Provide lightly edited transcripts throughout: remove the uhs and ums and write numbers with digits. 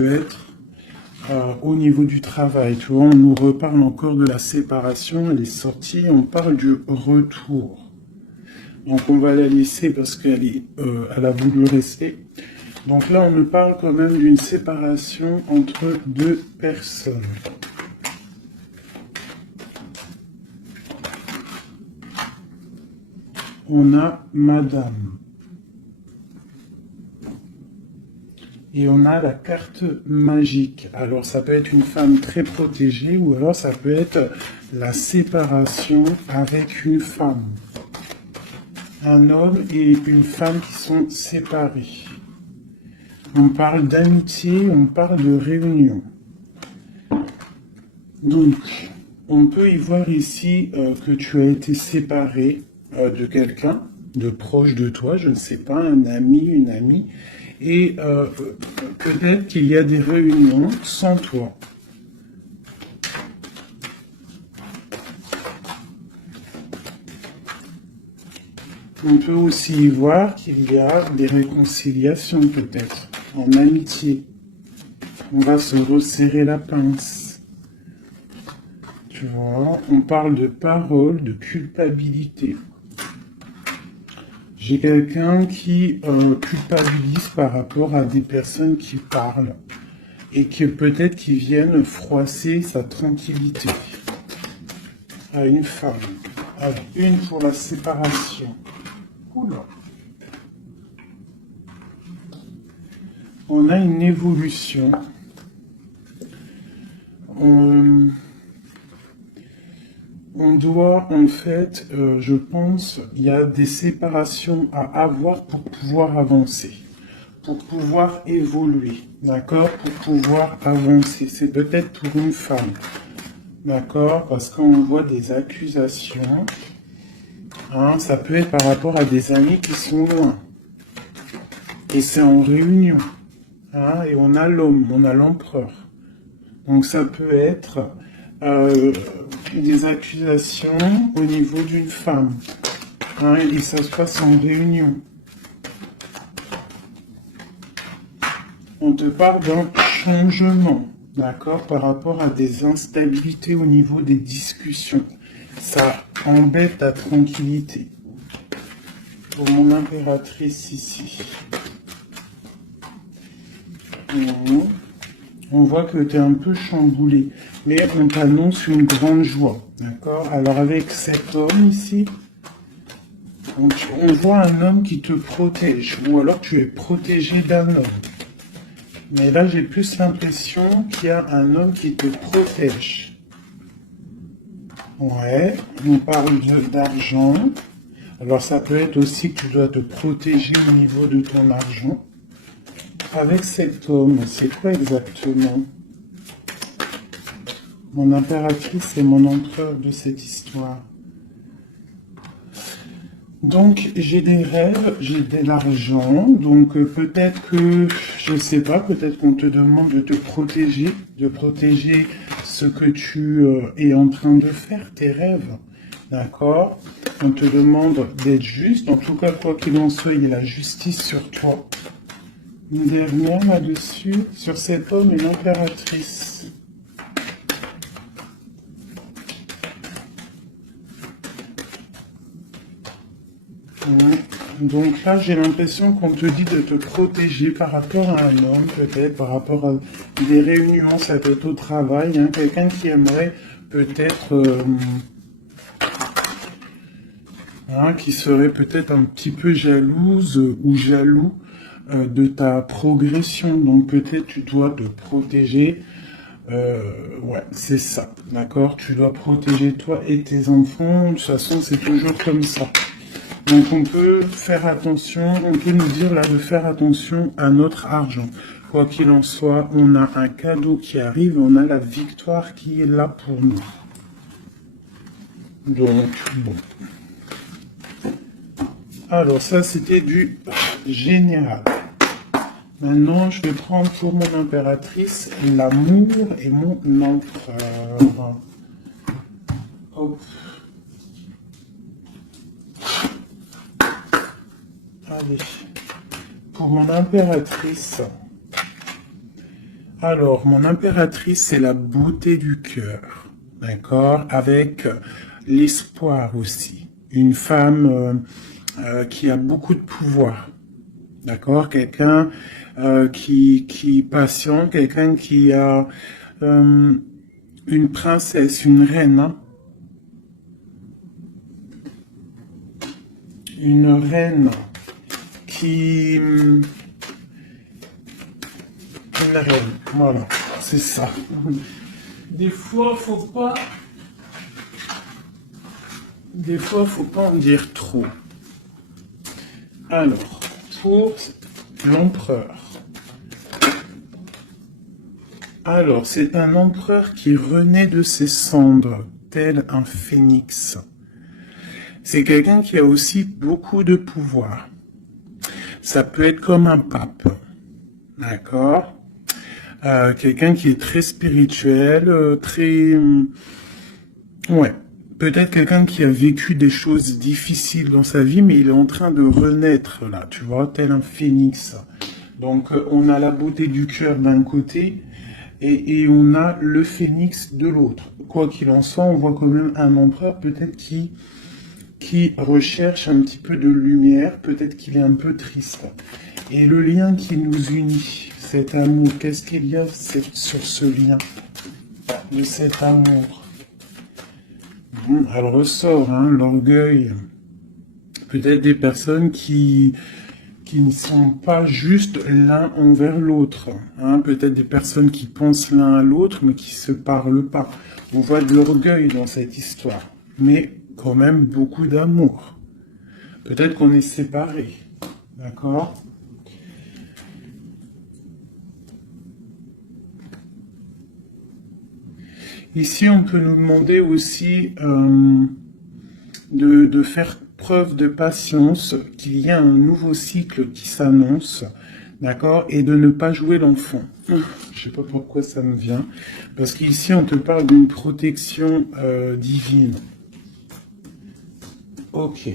peut être au niveau du travail. Tu vois, on nous reparle encore de la séparation, elle est sortie, on parle du retour. Donc on va la laisser parce elle a voulu rester. Donc là, on nous parle quand même d'une séparation entre deux personnes. On a Madame. Et on a la carte magique. Alors ça peut être une femme très protégée ou alors ça peut être la séparation avec une femme. Un homme et une femme qui sont séparés. On parle d'amitié, on parle de réunion. Donc, on peut y voir ici que tu as été séparé de quelqu'un, de proche de toi, je ne sais pas, un ami, une amie, et peut-être qu'il y a des réunions sans toi. On peut aussi y voir qu'il y a des réconciliations peut-être, en amitié. On va se resserrer la pince. Tu vois, on parle de parole, de culpabilité. J'ai quelqu'un qui culpabilise par rapport à des personnes qui parlent et que peut-être qui viennent froisser sa tranquillité. À une femme, avec une pour la séparation. Oula. On a une évolution. On doit, en fait, je pense, il y a des séparations à avoir pour pouvoir avancer, pour pouvoir évoluer, d'accord, pour pouvoir avancer. C'est peut-être pour une femme, d'accord, parce qu'on voit des accusations. Hein, ça peut être par rapport à des amis qui sont loin. Et c'est en réunion. Hein, et on a l'homme, on a l'empereur. Donc ça peut être des accusations au niveau d'une femme. Hein, et ça se passe en réunion. On te parle d'un changement, d'accord, par rapport à des instabilités au niveau des discussions. Ça embête ta tranquillité. Pour mon impératrice ici. On voit que tu es un peu chamboulé, mais on t'annonce une grande joie, d'accord? Alors avec cet homme ici, on voit un homme qui te protège, ou alors tu es protégé d'un homme. Mais là, j'ai plus l'impression qu'il y a un homme qui te protège. Ouais, on parle d'argent. Alors ça peut être aussi que tu dois te protéger au niveau de ton argent. Avec cet homme, c'est quoi exactement? Mon impératrice et mon empereur de cette histoire. Donc j'ai des rêves, j'ai de l'argent, donc peut-être que, je sais pas, peut-être qu'on te demande de protéger ce que tu es en train de faire, tes rêves. D'accord? On te demande d'être juste. En tout cas, quoi qu'il en soit, il y a la justice sur toi. Une dernière là-dessus, sur cet homme et l'impératrice. Donc là, j'ai l'impression qu'on te dit de te protéger par rapport à un homme, peut-être, par rapport à des réunions, ça peut être au travail, hein, quelqu'un qui aimerait peut-être... qui serait peut-être un petit peu jalouse ou jaloux de ta progression. Donc peut-être tu dois te protéger. Ouais, c'est ça, d'accord? Tu dois protéger toi et tes enfants. De toute façon, c'est toujours comme ça. Donc on peut faire attention, on peut nous dire là de faire attention à notre argent. Quoi qu'il en soit, on a un cadeau qui arrive, on a la victoire qui est là pour nous. Donc, bon. Alors ça, c'était du général. Maintenant, je vais prendre pour mon impératrice l'amour et mon empereur. Hop. Allez. Pour mon impératrice. Alors, mon impératrice, c'est la beauté du cœur, d'accord? Avec l'espoir aussi. Une femme qui a beaucoup de pouvoir, d'accord? Quelqu'un qui patiente, quelqu'un qui a une princesse, une reine, hein? Une reine qui... Une reine, voilà, c'est ça. Des fois, faut pas... Des fois, faut pas en dire trop. Alors, pour l'empereur. Alors, c'est un empereur qui renaît de ses cendres, tel un phénix. C'est quelqu'un qui a aussi beaucoup de pouvoir. Ça peut être comme un pape, d'accord? Quelqu'un qui est très spirituel, très... Ouais, peut-être quelqu'un qui a vécu des choses difficiles dans sa vie, mais il est en train de renaître, là, tu vois, tel un phénix. Donc, on a la beauté du cœur d'un côté, et on a le phénix de l'autre. Quoi qu'il en soit, on voit quand même un empereur peut-être qui recherche un petit peu de lumière, peut-être qu'il est un peu triste. Et le lien qui nous unit, cet amour, qu'est-ce qu'il y a sur ce lien de cet amour? Elle ressort, hein, l'orgueil. Peut-être des personnes qui ne sont pas juste l'un envers l'autre. Hein, peut-être des personnes qui pensent l'un à l'autre, mais qui se parlent pas. On voit de l'orgueil dans cette histoire, mais quand même beaucoup d'amour. Peut-être qu'on est séparés, d'accord? Ici, on peut nous demander aussi de faire preuve de patience, qu'il y a un nouveau cycle qui s'annonce, d'accord, et de ne pas jouer l'enfant. Je sais pas pourquoi ça me vient, parce qu'ici on te parle d'une protection divine. Ok.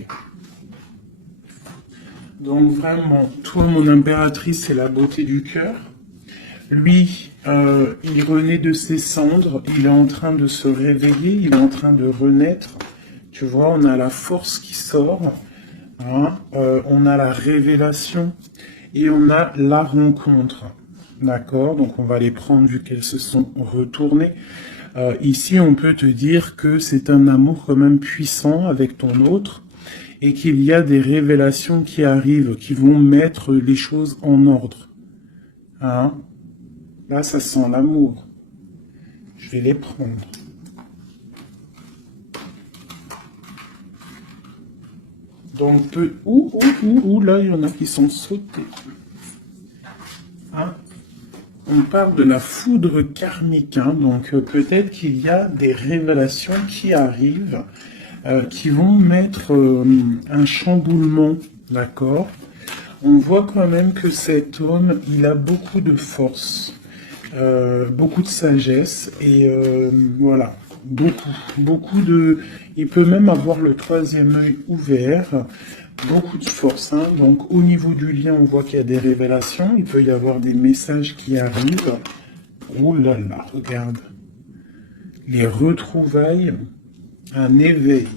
Donc vraiment, toi mon impératrice, c'est la beauté du cœur. Lui, il renaît de ses cendres, il est en train de se réveiller, il est en train de renaître. Tu vois, on a la force qui sort, hein, on a la révélation et on a la rencontre. D'accord? Donc on va les prendre vu qu'elles se sont retournées. Ici, on peut te dire que c'est un amour quand même puissant avec ton autre et qu'il y a des révélations qui arrivent, qui vont mettre les choses en ordre. Hein? Là, ça sent l'amour. Je vais les prendre. Donc, là, il y en a qui sont sautés. Hein? On parle de la foudre karmique, hein, donc peut-être qu'il y a des révélations qui arrivent, qui vont mettre un chamboulement, d'accord? On voit quand même que cet homme, il a beaucoup de force, beaucoup de sagesse, et voilà, beaucoup de... Il peut même avoir le troisième œil ouvert, beaucoup de force. Hein. Donc au niveau du lien, on voit qu'il y a des révélations, il peut y avoir des messages qui arrivent. Oh là là, regarde. Les retrouvailles, un éveil.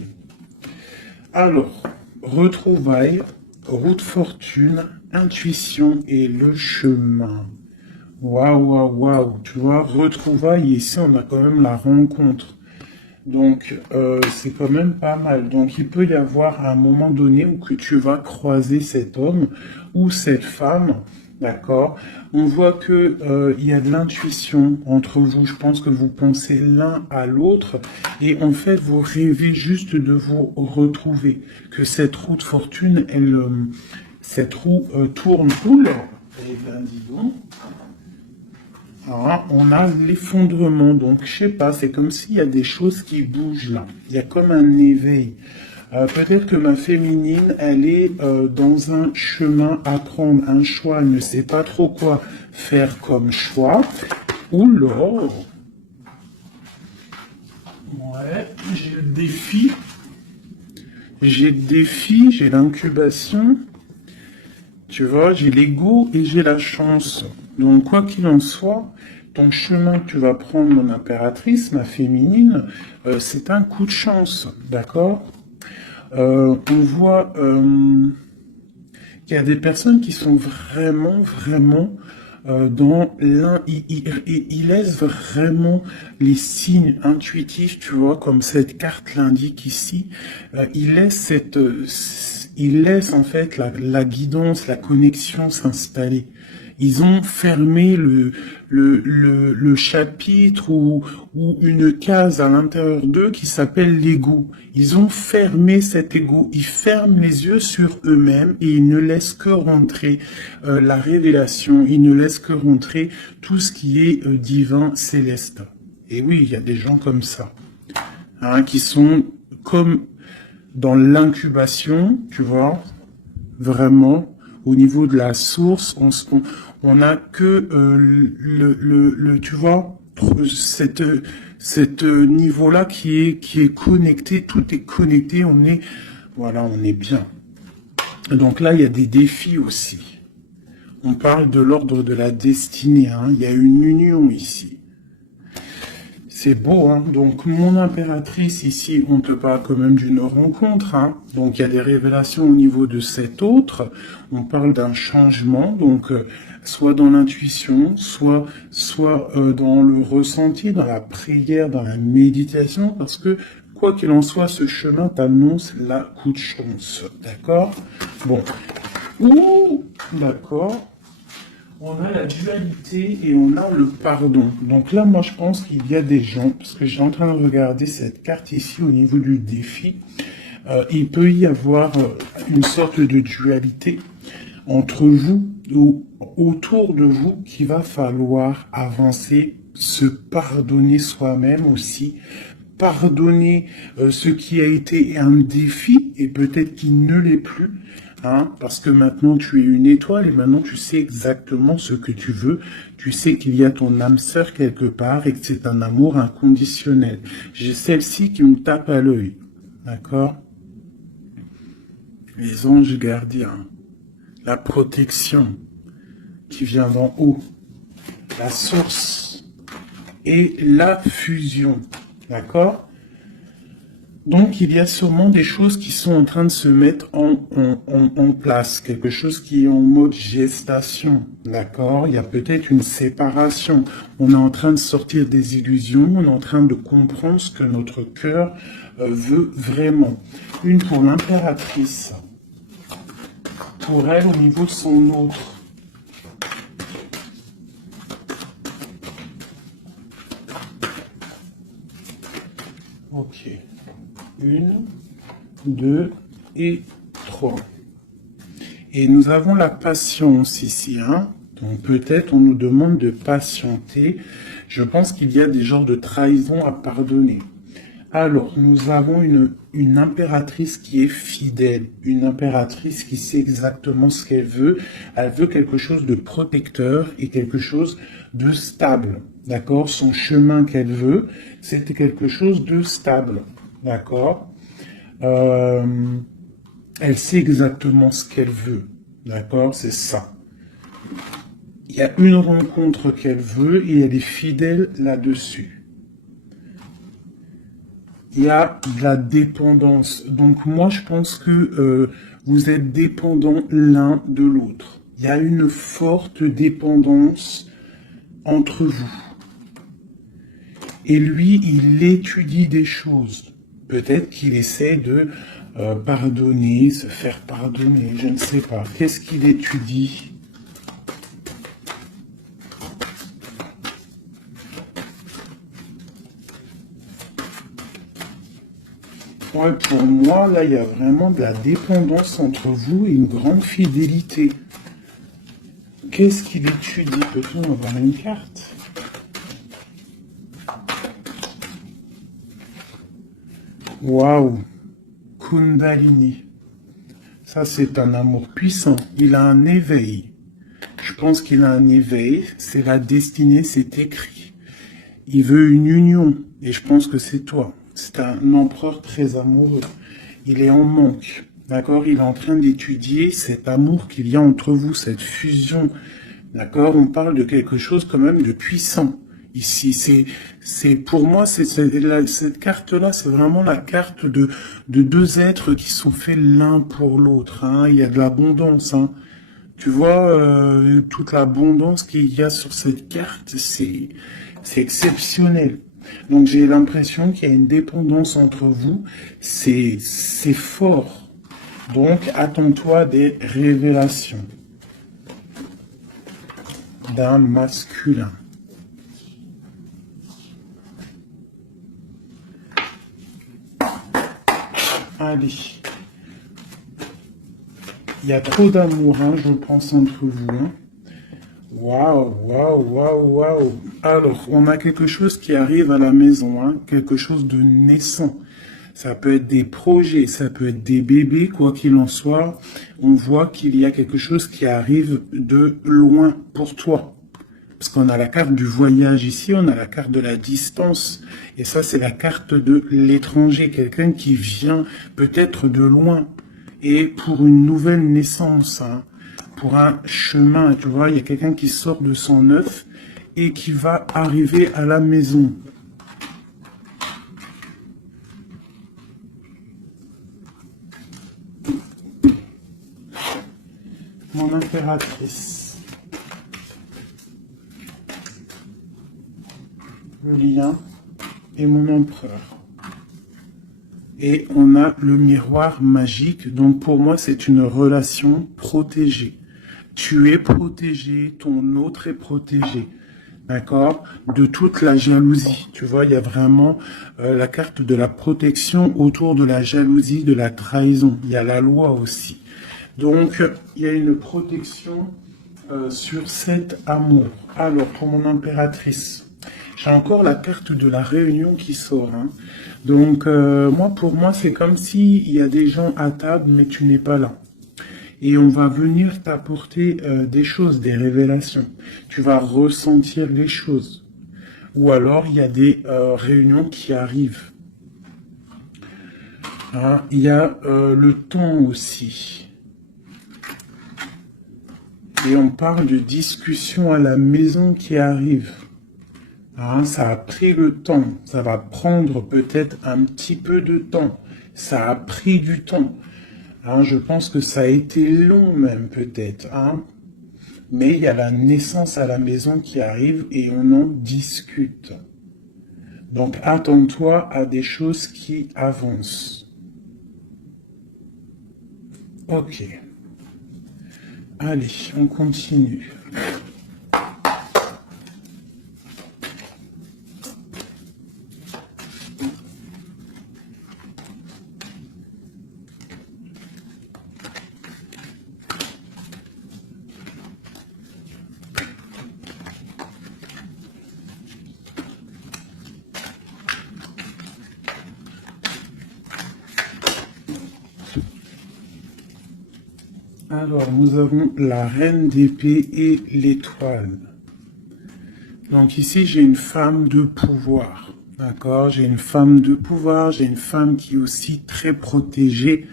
Alors, retrouvailles, route fortune, intuition et le chemin. Waouh, waouh, waouh. Tu vois, retrouvailles, ici on a quand même la rencontre. Donc, c'est quand même pas mal. Donc, il peut y avoir un moment donné où que tu vas croiser cet homme ou cette femme, d'accord? On voit que il y a de l'intuition entre vous. Je pense que vous pensez l'un à l'autre et en fait, vous rêvez juste de vous retrouver. Que cette roue de fortune, cette roue tourne. Oula! Eh ben, dis donc. Alors, on a l'effondrement, donc je sais pas, c'est comme s'il y a des choses qui bougent là. Il y a comme un éveil. Peut-être que ma féminine, elle est dans un chemin à prendre, un choix, elle ne sait pas trop quoi faire comme choix. Oula! Ouais, j'ai le défi. J'ai le défi, j'ai l'incubation. Tu vois, j'ai l'ego et j'ai la chance. Donc, quoi qu'il en soit, ton chemin que tu vas prendre, mon impératrice, ma féminine, c'est un coup de chance, d'accord? On voit qu'il y a des personnes qui sont vraiment dans l'un, ils laissent vraiment les signes intuitifs, tu vois, comme cette carte l'indique ici. Ils laissent ils laissent en fait la guidance, la connexion s'installer. Ils ont fermé le chapitre ou une case à l'intérieur d'eux qui s'appelle l'ego. Ils ont fermé cet ego. Ils ferment les yeux sur eux-mêmes et ils ne laissent que rentrer la révélation. Ils ne laissent que rentrer tout ce qui est divin, céleste. Et oui, il y a des gens comme ça, hein, qui sont comme dans l'incubation, tu vois, vraiment, au niveau de la source, on a que tu vois, cette niveau-là qui est connecté, tout est connecté, voilà, on est bien. Donc là, il y a des défis aussi. On parle de l'ordre de la destinée, hein, il y a une union ici. C'est beau, hein. Donc, mon impératrice, ici, on te parle quand même d'une rencontre, hein. Donc, il y a des révélations au niveau de cet autre. On parle d'un changement, donc, soit dans l'intuition, soit dans le ressenti, dans la prière, dans la méditation, parce que, quoi qu'il en soit, ce chemin t'annonce la coup de chance. D'accord? Bon. Ouh, d'accord. On a la dualité et on a le pardon. Donc là, moi, je pense qu'il y a des gens, parce que j'ai en train de regarder cette carte ici au niveau du défi, il peut y avoir une sorte de dualité entre vous ou autour de vous qu'il va falloir avancer, se pardonner soi-même aussi, pardonner ce qui a été un défi et peut-être qu'il ne l'est plus. Hein, parce que maintenant tu es une étoile et maintenant tu sais exactement ce que tu veux. Tu sais qu'il y a ton âme sœur quelque part et que c'est un amour inconditionnel. J'ai celle-ci qui me tape à l'œil. D'accord? Les anges gardiens. La protection qui vient d'en haut. La source. Et la fusion. D'accord? Donc, il y a sûrement des choses qui sont en train de se mettre en place, quelque chose qui est en mode gestation, d'accord? Il y a peut-être une séparation. On est en train de sortir des illusions, on est en train de comprendre ce que notre cœur veut vraiment. Une pour l'impératrice, pour elle au niveau de son autre. Ok. 1, 2 et 3. Et nous avons la patience ici, hein. Donc peut-être on nous demande de patienter. Je pense qu'il y a des genres de trahison à pardonner. Alors, nous avons une impératrice qui est fidèle, une impératrice qui sait exactement ce qu'elle veut. Elle veut quelque chose de protecteur et quelque chose de stable. D'accord? Son chemin qu'elle veut, c'est quelque chose de stable. D'accord? Elle sait exactement ce qu'elle veut. D'accord? C'est ça. Il y a une rencontre qu'elle veut et elle est fidèle là-dessus. Il y a de la dépendance. Donc moi, je pense que vous êtes dépendants l'un de l'autre. Il y a une forte dépendance entre vous. Et lui, il étudie des choses. Peut-être qu'il essaie de pardonner, se faire pardonner, je ne sais pas. Qu'est-ce qu'il étudie ? Ouais, pour moi, là, il y a vraiment de la dépendance entre vous et une grande fidélité. Qu'est-ce qu'il étudie? Peut-on avoir une carte? Waouh! Kundalini. Ça, c'est un amour puissant. Il a un éveil. Je pense qu'il a un éveil. C'est la destinée, c'est écrit. Il veut une union. Et je pense que c'est toi. C'est un empereur très amoureux. Il est en manque. D'accord? Il est en train d'étudier cet amour qu'il y a entre vous, cette fusion. D'accord? On parle de quelque chose quand même de puissant. ici. Pour moi, cette carte-là, c'est vraiment la carte de deux êtres qui sont faits l'un pour l'autre, hein. Il y a de l'abondance, hein. Tu vois, toute l'abondance qu'il y a sur cette carte, c'est exceptionnel. Donc j'ai l'impression qu'il y a une dépendance entre vous, c'est fort. Donc attends-toi des révélations d'un masculin. Allez. Il y a trop d'amour, hein, je pense, entre vous. Hein. Waouh, waouh, waouh, waouh. Alors, on a quelque chose qui arrive à la maison, hein, quelque chose de naissant. Ça peut être des projets, ça peut être des bébés, quoi qu'il en soit. On voit qu'il y a quelque chose qui arrive de loin pour toi. Parce qu'on a la carte du voyage ici, on a la carte de la distance. Et ça, c'est la carte de l'étranger, quelqu'un qui vient peut-être de loin. Et pour une nouvelle naissance, hein, pour un chemin, tu vois, il y a quelqu'un qui sort de son œuf et qui va arriver à la maison. Mon impératrice. Le lien et mon empereur. Et on a le miroir magique. Donc pour moi, c'est une relation protégée. Tu es protégé, ton autre est protégé. D'accord? De toute la jalousie. Tu vois, il y a vraiment la carte de la protection autour de la jalousie, de la trahison. Il y a la loi aussi. Donc, il y a une protection sur cet amour. Alors, pour mon impératrice, j'ai encore la carte de la réunion qui sort. Hein. Donc, pour moi, c'est comme s'il y a des gens à table, mais tu n'es pas là. Et on va venir t'apporter des choses, des révélations. Tu vas ressentir les choses. Ou alors, il y a des réunions qui arrivent. Hein, il y a le temps aussi. Et on parle de discussion à la maison qui arrive. Hein, ça a pris le temps. Ça va prendre peut-être un petit peu de temps. Ça a pris du temps. Hein, je pense que ça a été long même peut-être. Hein. Mais il y a la naissance à la maison qui arrive et on en discute. Donc attends-toi à des choses qui avancent. Ok. Allez, on continue. Alors, nous avons la reine d'épée et l'étoile. Donc ici, j'ai une femme de pouvoir. D'accord? J'ai une femme de pouvoir, j'ai une femme qui est aussi très protégée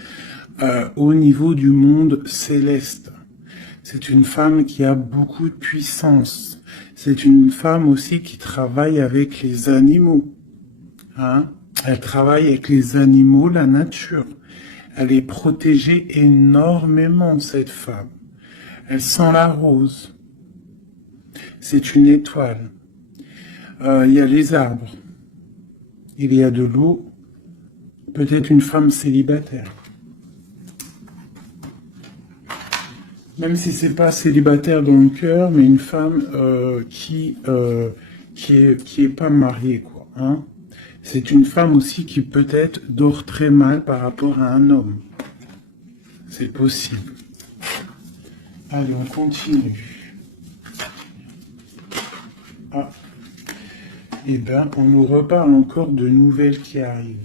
au niveau du monde céleste. C'est une femme qui a beaucoup de puissance. C'est une femme aussi qui travaille avec les animaux. Hein? Elle travaille avec les animaux, la nature. Elle est protégée énormément, cette femme. Elle sent la rose. C'est une étoile. Il y a les arbres. Il y a de l'eau. Peut-être une femme célibataire. Même si c'est pas célibataire dans le cœur, mais une femme qui est pas mariée, quoi. Hein. C'est une femme aussi qui peut-être dort très mal par rapport à un homme. C'est possible. Allez, on continue. Ah. Eh bien, on nous reparle encore de nouvelles qui arrivent.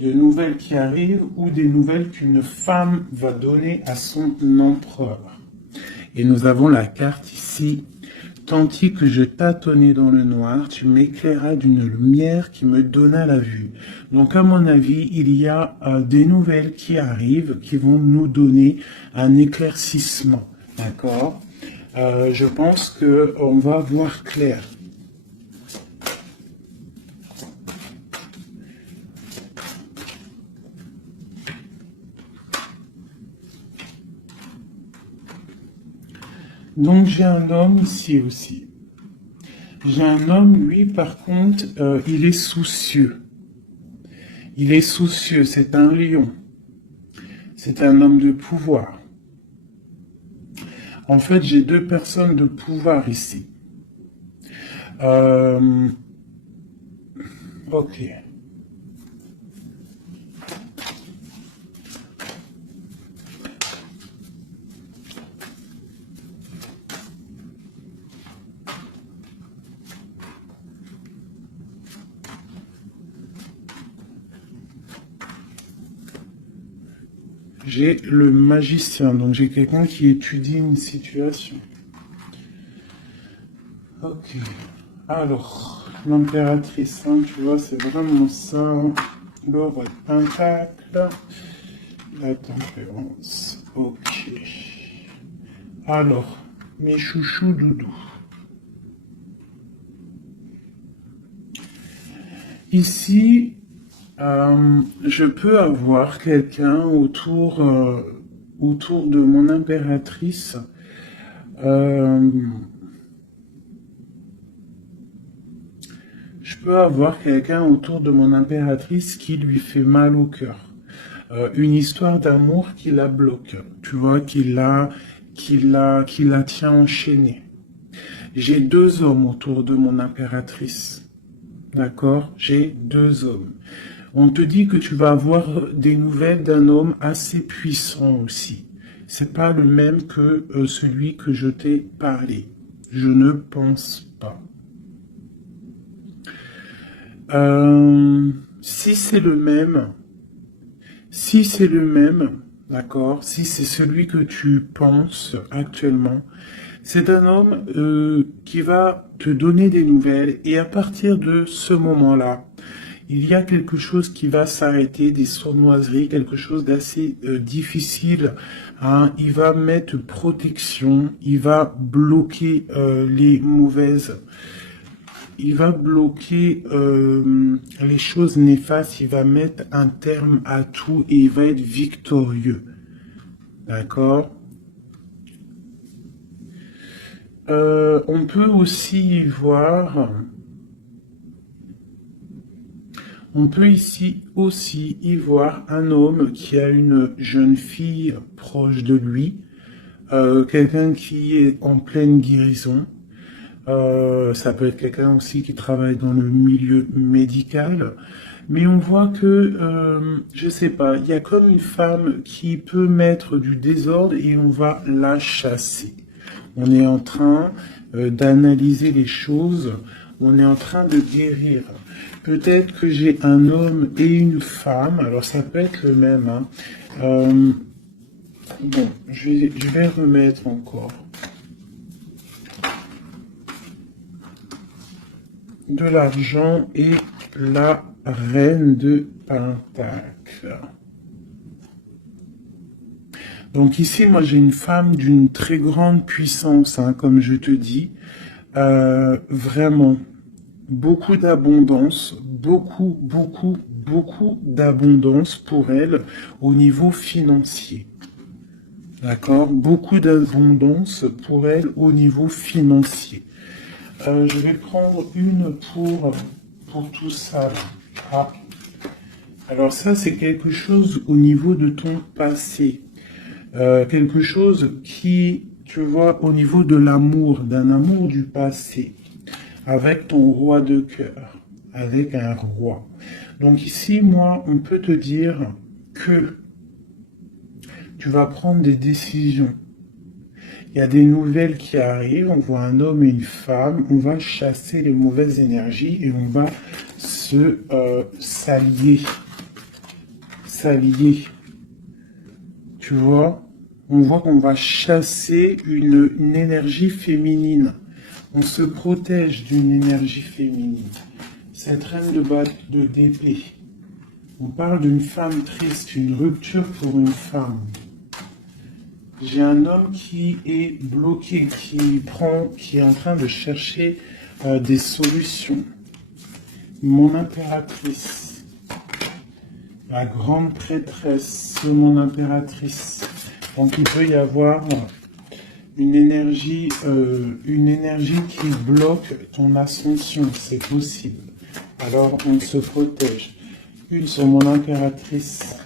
De nouvelles qui arrivent ou des nouvelles qu'une femme va donner à son empereur. Et nous avons la carte ici. Tandis que je tâtonnais dans le noir, tu m'éclairas d'une lumière qui me donna la vue. Donc, à mon avis, il y a des nouvelles qui arrivent, qui vont nous donner un éclaircissement. D'accord? Je pense qu'on va voir clair. Donc j'ai un homme ici aussi. J'ai un homme, lui, par contre, il est soucieux. Il est soucieux, c'est un lion. C'est un homme de pouvoir. En fait, j'ai deux personnes de pouvoir ici. Ok. J'ai le magicien, donc j'ai quelqu'un qui étudie une situation. Ok. Alors, l'impératrice, hein, tu vois, c'est vraiment ça. Le roi de pentacle, la tempérance. Ok. Alors, mes chouchous doudous. Ici, je peux avoir quelqu'un autour de mon impératrice. Je peux avoir quelqu'un autour de mon impératrice qui lui fait mal au cœur. Une histoire d'amour qui la bloque, tu vois, qui la tient enchaînée. J'ai deux hommes autour de mon impératrice. D'accord? J'ai deux hommes. On te dit que tu vas avoir des nouvelles d'un homme assez puissant aussi. C'est pas le même que celui que je t'ai parlé. Je ne pense pas. Si c'est le même, d'accord, si c'est celui que tu penses actuellement, c'est un homme qui va te donner des nouvelles et à partir de ce moment-là, il y a quelque chose qui va s'arrêter, des sournoiseries, quelque chose d'assez difficile. Hein. Il va mettre protection, il va bloquer les mauvaises. Il va bloquer les choses néfastes, il va mettre un terme à tout et il va être victorieux. D'accord? On peut aussi voir... On peut ici aussi y voir un homme qui a une jeune fille proche de lui, quelqu'un qui est en pleine guérison. Ça peut être quelqu'un aussi qui travaille dans le milieu médical. Mais on voit que, je sais pas, il y a comme une femme qui peut mettre du désordre et on va la chasser. On est en train d'analyser les choses, on est en train de guérir. Peut-être que j'ai un homme et une femme, alors ça peut être le même. Hein. Bon, je vais remettre encore. De l'argent et la reine de Pentacle. Donc ici, moi j'ai une femme d'une très grande puissance, hein, comme je te dis. Vraiment, beaucoup d'abondance, beaucoup d'abondance pour elle au niveau financier. D'accord? Beaucoup d'abondance pour elle au niveau financier. Je vais prendre une pour tout ça. Ah. Alors ça, c'est quelque chose au niveau de ton passé. Quelque chose qui, tu vois, au niveau de l'amour, d'un amour du passé, avec ton roi de cœur, avec un roi. Donc ici, moi, on peut te dire que tu vas prendre des décisions. Il y a des nouvelles qui arrivent, on voit un homme et une femme, on va chasser les mauvaises énergies et on va s'allier. Tu vois, on voit qu'on va chasser une énergie féminine. On se protège d'une énergie féminine. Cette reine d'épée. On parle d'une femme triste, une rupture pour une femme. J'ai un homme qui est bloqué, qui est en train de chercher des solutions. Mon impératrice, la grande prêtresse, mon impératrice. Donc il peut y avoir une énergie qui bloque ton ascension, c'est possible. Alors on se protège. Une sur mon impératrice,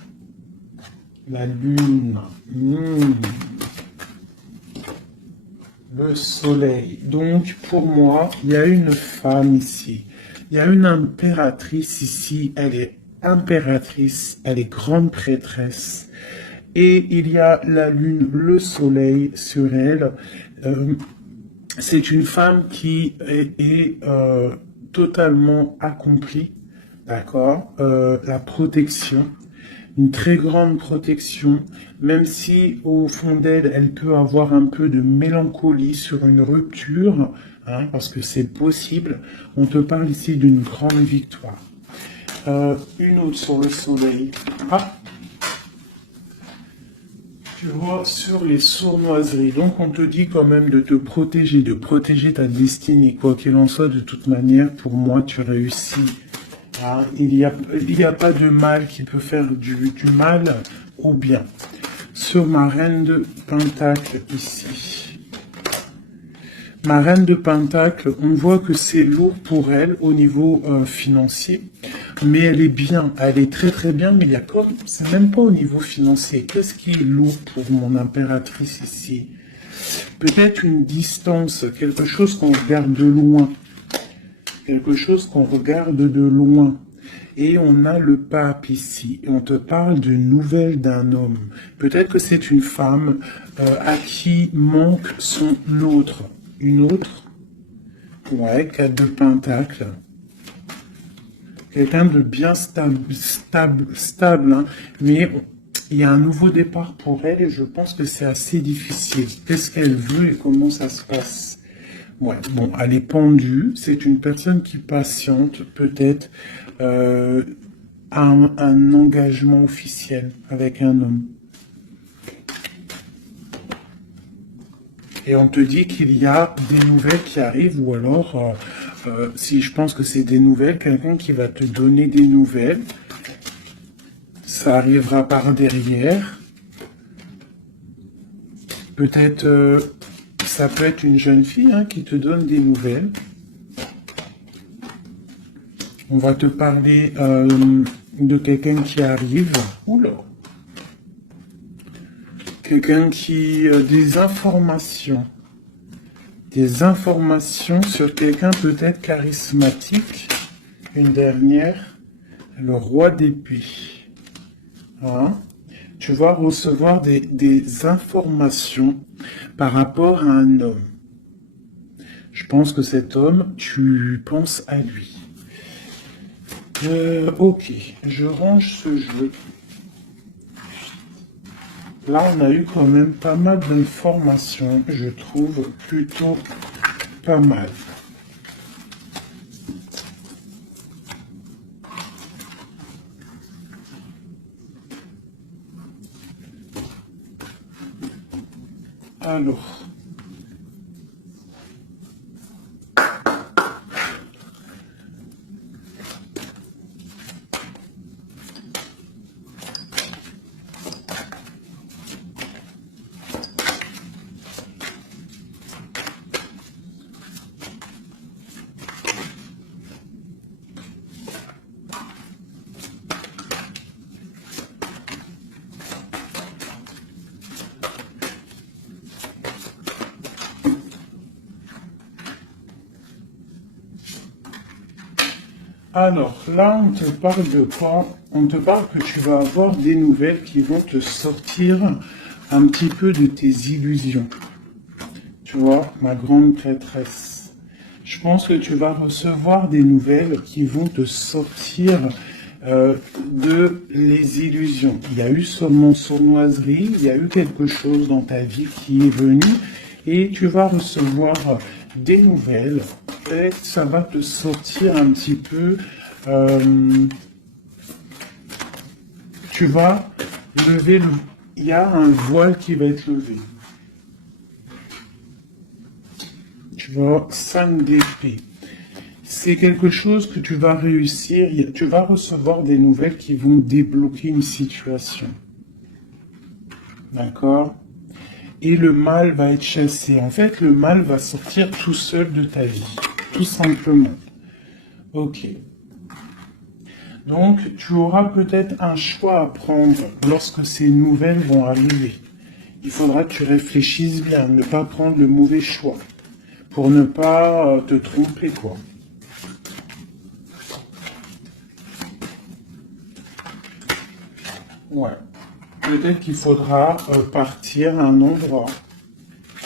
la lune, le soleil. Donc pour moi, il y a une femme ici. Il y a une impératrice ici, elle est impératrice, elle est grande prêtresse. Et il y a la lune, le soleil sur elle. C'est une femme qui est totalement accomplie, d'accord. La protection, une très grande protection, même si au fond d'elle, elle peut avoir un peu de mélancolie sur une rupture, hein, parce que c'est possible. On te parle ici d'une grande victoire. Une autre sur le soleil. Ah, tu vois, sur les sournoiseries. Donc, on te dit quand même de te protéger, de protéger ta destinée. Quoi qu'il en soit, de toute manière, pour moi, tu réussis. Ah, il y a pas de mal qui peut faire du mal au bien. Sur ma reine de Pentacle ici. Ma reine de Pentacle, on voit que c'est lourd pour elle au niveau financier, mais elle est bien, elle est très très bien, mais il y a comme, c'est même pas au niveau financier. Qu'est-ce qui est lourd pour mon impératrice ici? Peut-être une distance, quelque chose qu'on regarde de loin, quelque chose qu'on regarde de loin. Et on a le pape ici, et on te parle d'une nouvelle d'un homme. Peut-être que c'est une femme à qui manque son autre. Une autre, ouais, 4 de Pentacle. Quelqu'un de bien stable, hein. Mais il y a un nouveau départ pour elle et je pense que c'est assez difficile. Qu'est-ce qu'elle veut et comment ça se passe? Ouais, bon, elle est pendue. C'est une personne qui patiente, peut-être, un engagement officiel avec un homme. Et on te dit qu'il y a des nouvelles qui arrivent, ou alors, si je pense que c'est des nouvelles, quelqu'un qui va te donner des nouvelles, ça arrivera par derrière. Peut-être, ça peut être une jeune fille hein, qui te donne des nouvelles. On va te parler de quelqu'un qui arrive. Oula. Quelqu'un qui... des informations sur quelqu'un peut-être charismatique. Une dernière, le roi d'épée. Hein? Tu vas recevoir des informations par rapport à un homme. Je pense que cet homme, tu penses à lui. Ok, je range ce jeu. Là, on a eu quand même pas mal d'informations, je trouve plutôt pas mal. Alors... Alors, là, on te parle de quoi? On te parle que tu vas avoir des nouvelles qui vont te sortir un petit peu de tes illusions. Tu vois, ma grande prêtresse. Je pense que tu vas recevoir des nouvelles qui vont te sortir de les illusions. Il y a eu seulement sournoiserie, il y a eu quelque chose dans ta vie qui est venu et tu vas recevoir des nouvelles. Et ça va te sortir un petit peu. Tu vas lever le... Il y a un voile qui va être levé. Tu vois, 5 d'épée. C'est quelque chose que tu vas réussir. Tu vas recevoir des nouvelles qui vont débloquer une situation. D'accord? et le mal va être chassé. En fait, le mal va sortir tout seul de ta vie, tout simplement. Ok. Donc, tu auras peut-être un choix à prendre lorsque ces nouvelles vont arriver. Il faudra que tu réfléchisses bien, ne pas prendre le mauvais choix, pour ne pas te tromper, quoi. Ouais. Peut-être qu'il faudra partir à un endroit,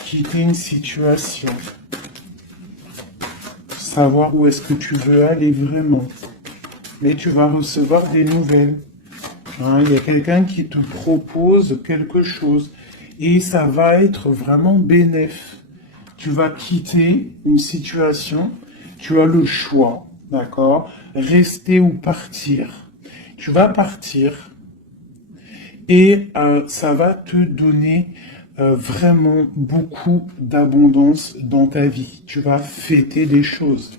quitter une situation, savoir où est-ce que tu veux aller vraiment. Mais tu vas recevoir des nouvelles. Hein, il y a quelqu'un qui te propose quelque chose et ça va être vraiment bénéf. Tu vas quitter une situation, tu as le choix, d'accord? Rester ou partir. Tu vas partir et ça va te donner vraiment beaucoup d'abondance dans ta vie. Tu vas fêter des choses.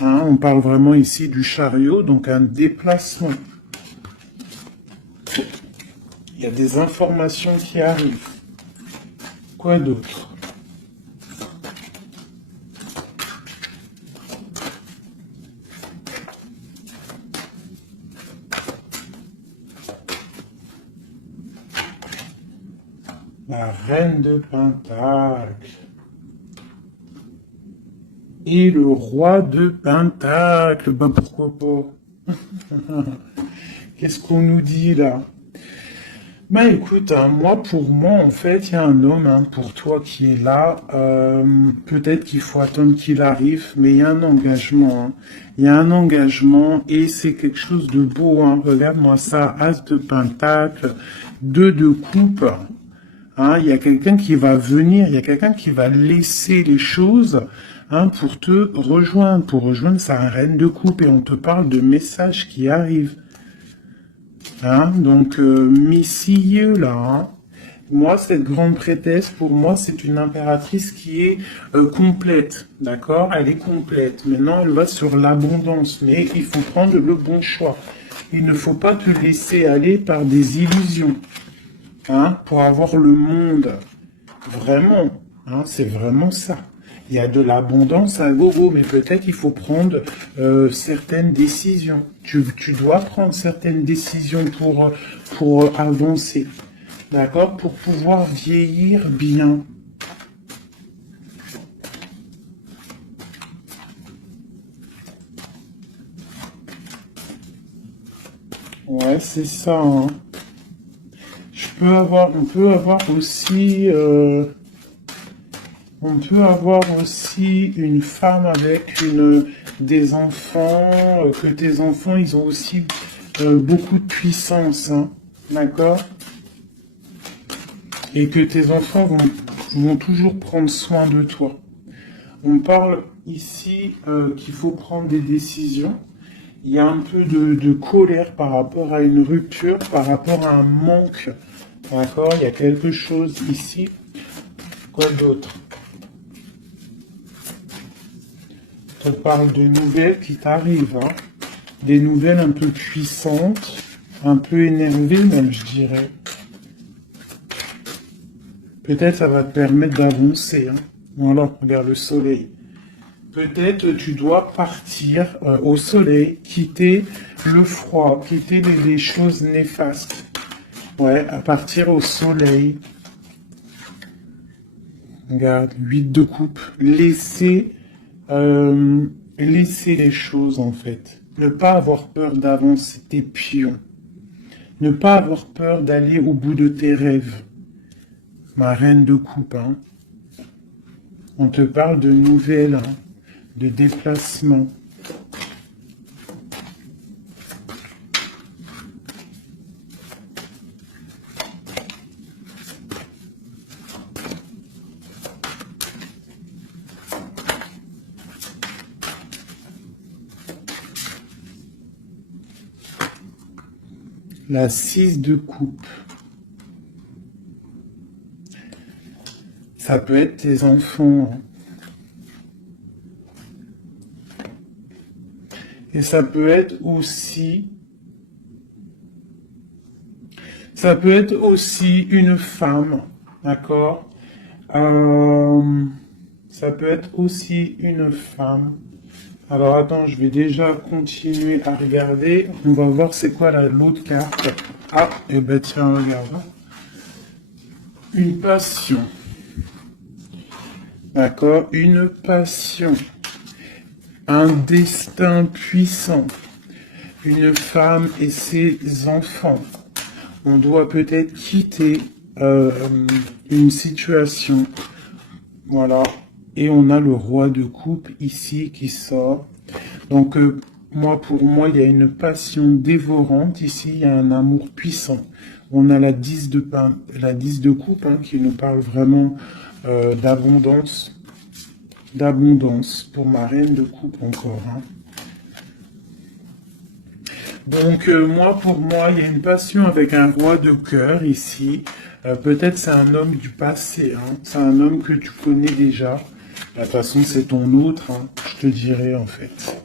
Hein, on parle vraiment ici du chariot, donc un déplacement. Il y a des informations qui arrivent. Quoi d'autre? La reine de Pentacle. Et le roi de Pentacle. Bah pourquoi pas? Qu'est-ce qu'on nous dit là? Bah écoute, hein, moi pour moi en fait il y a un homme hein, pour toi qui est là. Peut-être qu'il faut attendre qu'il arrive, mais il y a un engagement. Hein. Il y a un engagement et c'est quelque chose de beau. Hein. Regarde-moi ça, As de Pentacle, 2 de coupe. Hein, il y a quelqu'un qui va venir, il y a quelqu'un qui va laisser les choses hein, pour te rejoindre. Pour rejoindre sa reine de coupe et on te parle de messages qui arrivent. Hein, donc, messieurs là, hein. Moi, cette grande prêtresse, pour moi, c'est une impératrice qui est complète, d'accord? Elle est complète. Maintenant, elle va sur l'abondance, mais il faut prendre le bon choix. Il ne faut pas te laisser aller par des illusions. Hein, pour avoir le monde. Vraiment, hein, c'est vraiment ça. Il y a de l'abondance à gogo, mais peut-être il faut prendre certaines décisions. Tu dois prendre certaines décisions pour avancer. D'accord? Pour pouvoir vieillir bien. Ouais, c'est ça. Hein. On peut avoir aussi une femme avec des enfants, que tes enfants, ils ont aussi beaucoup de puissance, hein, d'accord? Et que tes enfants vont toujours prendre soin de toi. On parle ici qu'il faut prendre des décisions. Il y a un peu de colère par rapport à une rupture, par rapport à un manque. D'accord? Il y a quelque chose ici. Quoi d'autre? On parle de nouvelles qui t'arrivent. Hein? Des nouvelles un peu puissantes, un peu énervées même, je dirais. Peut-être ça va te permettre d'avancer. Hein? Voilà, regarde le soleil. Peut-être tu dois partir au soleil, quitter le froid, quitter les choses néfastes. Ouais, à partir au soleil. Regarde, 8 de coupe. Laisser les choses en fait. Ne pas avoir peur d'avancer tes pions. Ne pas avoir peur d'aller au bout de tes rêves. Ma reine de coupe, hein. On te parle de nouvelles, hein, de déplacements. La 6 de coupe. Ça peut être tes enfants. Et ça peut être aussi une femme, d'accord, Ça peut être aussi une femme. Alors attends, je vais déjà continuer à regarder. On va voir c'est quoi l'autre carte. Ah, et ben tiens, regarde. Une passion. D'accord? Une passion. Un destin puissant. Une femme et ses enfants. On doit peut-être quitter une situation. Voilà. Et on a le roi de coupe ici qui sort. Donc, pour moi, il y a une passion dévorante. Ici, il y a un amour puissant. On a la 10 de pain, la 10 de coupe, hein, qui nous parle vraiment d'abondance. D'abondance pour ma reine de coupe encore. Hein. Donc, pour moi, il y a une passion avec un roi de cœur ici. Peut-être c'est un homme du passé. Hein. C'est un homme que tu connais déjà. De toute façon, c'est ton autre, hein, je te dirais en fait.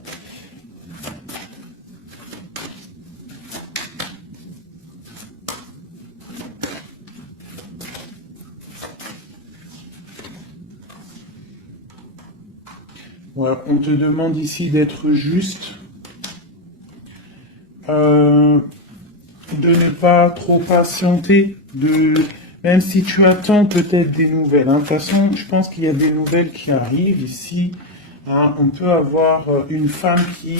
Voilà, on te demande ici d'être juste, de ne pas trop patienter, même si tu attends peut-être des nouvelles. Hein. De toute façon, je pense qu'il y a des nouvelles qui arrivent ici. Hein. On peut avoir une femme qui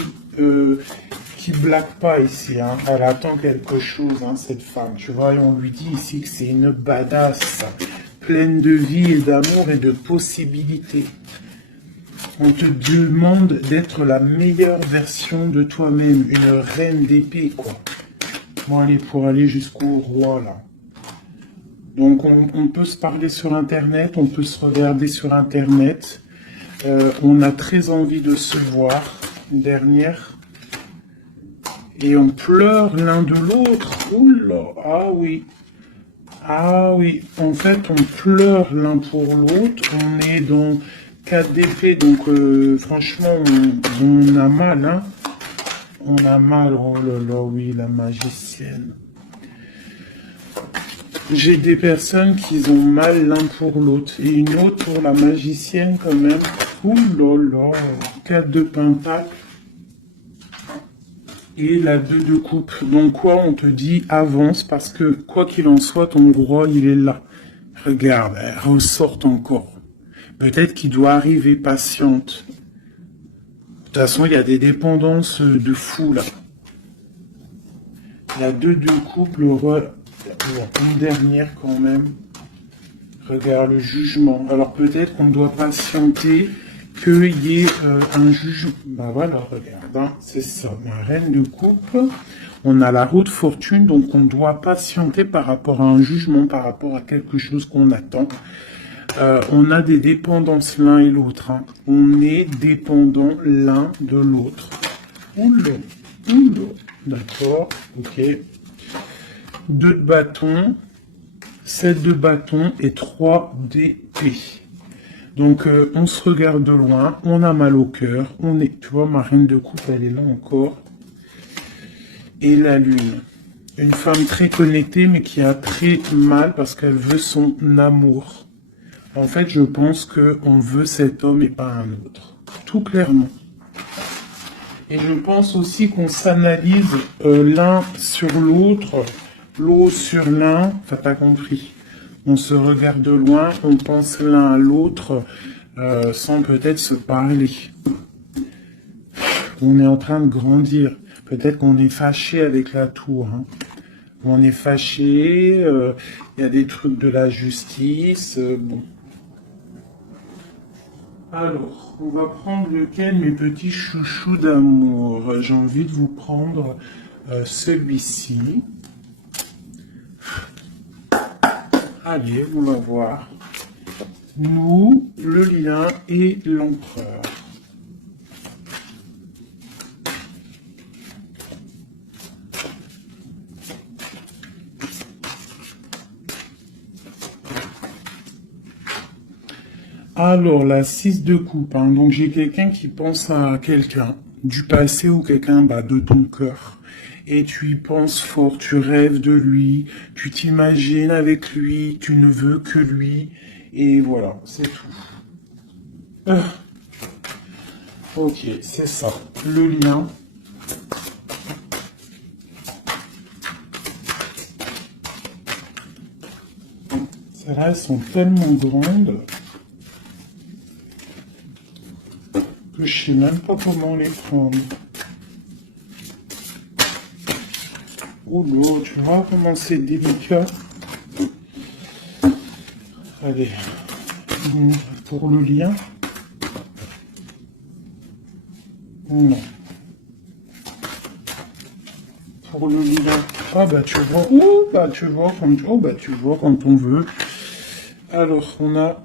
blague pas ici. Hein. Elle attend quelque chose, hein, cette femme. Tu vois, et on lui dit ici que c'est une badass, pleine de vie et d'amour et de possibilités. On te demande d'être la meilleure version de toi-même, une reine d'épée, quoi. Bon, allez, pour aller jusqu'au roi, là. Donc, on peut se parler sur Internet, on peut se regarder sur Internet. On a très envie de se voir, une dernière. Et on pleure l'un de l'autre. Oula, ah oui. Ah oui, en fait, on pleure l'un pour l'autre. On est dans 4 d'épée, donc franchement, on a mal, hein. On a mal, oh là là, oui, la magicienne. J'ai des personnes qui ont mal l'un pour l'autre. Et une autre pour la magicienne quand même. Ouh là là, 4 de pentacle. Et la 2 de coupe. Donc quoi, on te dit avance parce que quoi qu'il en soit, ton roi, il est là. Regarde, elle ressort encore. Peut-être qu'il doit arriver patiente. De toute façon, il y a des dépendances de fou là. La 2 de coupe, le roi, une dernière quand même. Regarde le jugement. Alors peut-être qu'on doit patienter qu'il y ait un jugement. Bah voilà, regarde, hein, c'est ça. La reine de coupe. On a la roue de fortune, donc on doit patienter par rapport à un jugement, par rapport à quelque chose qu'on attend. On a des dépendances l'un et l'autre. Hein. On est dépendant l'un de l'autre. Oula, oula. D'accord, ok. 2 de bâton, 7 de bâton et 3 d'épée. Donc on se regarde de loin, on a mal au cœur, on est, tu vois, ma reine de coupe, elle est là encore. Et la lune. Une femme très connectée, mais qui a très mal parce qu'elle veut son amour. En fait, je pense qu'on veut cet homme et pas un autre. Tout clairement. Et je pense aussi qu'on s'analyse l'un sur l'autre, l'autre sur l'un. Enfin, t'as compris. On se regarde de loin, on pense l'un à l'autre sans peut-être se parler. On est en train de grandir. Peut-être qu'on est fâché avec la tour. Hein. On est fâché, il y a des trucs de la justice. Bon. Alors, on va prendre lequel, mes petits chouchous d'amour? J'ai envie de vous prendre celui-ci. Allez, on va voir. Nous, le lien et l'empereur. Alors, la 6 de coupe. Hein. Donc, j'ai quelqu'un qui pense à quelqu'un du passé ou quelqu'un de ton cœur. Et tu y penses fort, tu rêves de lui, tu t'imagines avec lui, tu ne veux que lui. Et voilà, c'est tout. Ok, c'est ça. Le lien. Celles-là, elles sont tellement grandes que je sais même pas comment les prendre. Oh là, tu vois comment c'est délicat. Allez, pour le lien. Non. Pour le lien. Ah bah tu vois. Oh bah tu vois comme oh bah tu vois quand on veut. Alors on a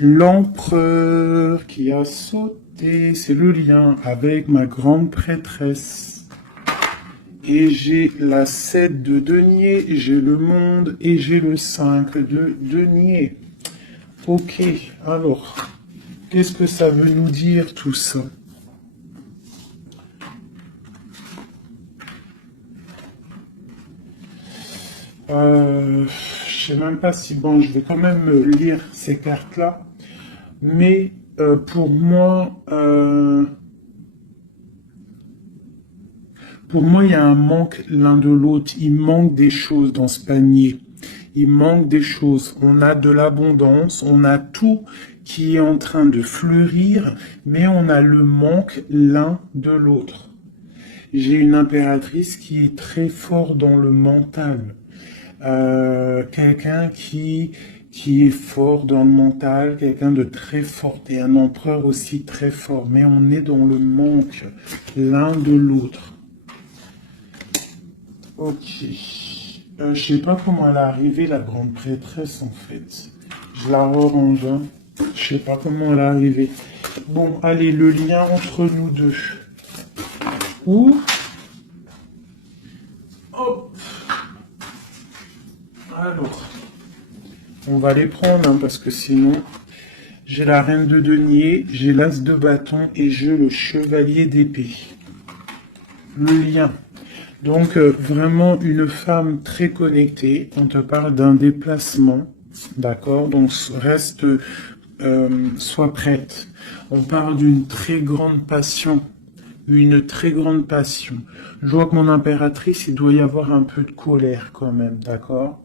l'empereur qui a sauté. C'est le lien avec ma grande prêtresse. Et j'ai la 7 de denier, j'ai le monde et j'ai le 5 de denier. Ok, alors, qu'est-ce que ça veut nous dire tout ça? Je sais même pas si bon, je vais quand même lire ces cartes-là, mais pour moi, il y a un manque l'un de l'autre. Il manque des choses dans ce panier. Il manque des choses. On a de l'abondance, on a tout qui est en train de fleurir, mais on a le manque l'un de l'autre. J'ai une impératrice qui est très fort dans le mental. Quelqu'un qui est fort dans le mental, quelqu'un de très fort, et un empereur aussi très fort, mais on est dans le manque l'un de l'autre. Ok. Je sais pas comment elle est arrivée, la grande prêtresse, en fait. Je la range, hein. Je sais pas comment elle est arrivée. Bon, allez, le lien entre nous deux. Ouh. Hop. Alors, on va les prendre, hein, parce que sinon, j'ai la reine de denier, j'ai l'as de bâton et j'ai le chevalier d'épée. Le lien. Donc, vraiment une femme très connectée. On te parle d'un déplacement, d'accord? Donc, reste, sois prête. On parle d'une très grande passion. Une très grande passion. Je vois que mon impératrice, il doit y avoir un peu de colère quand même, d'accord?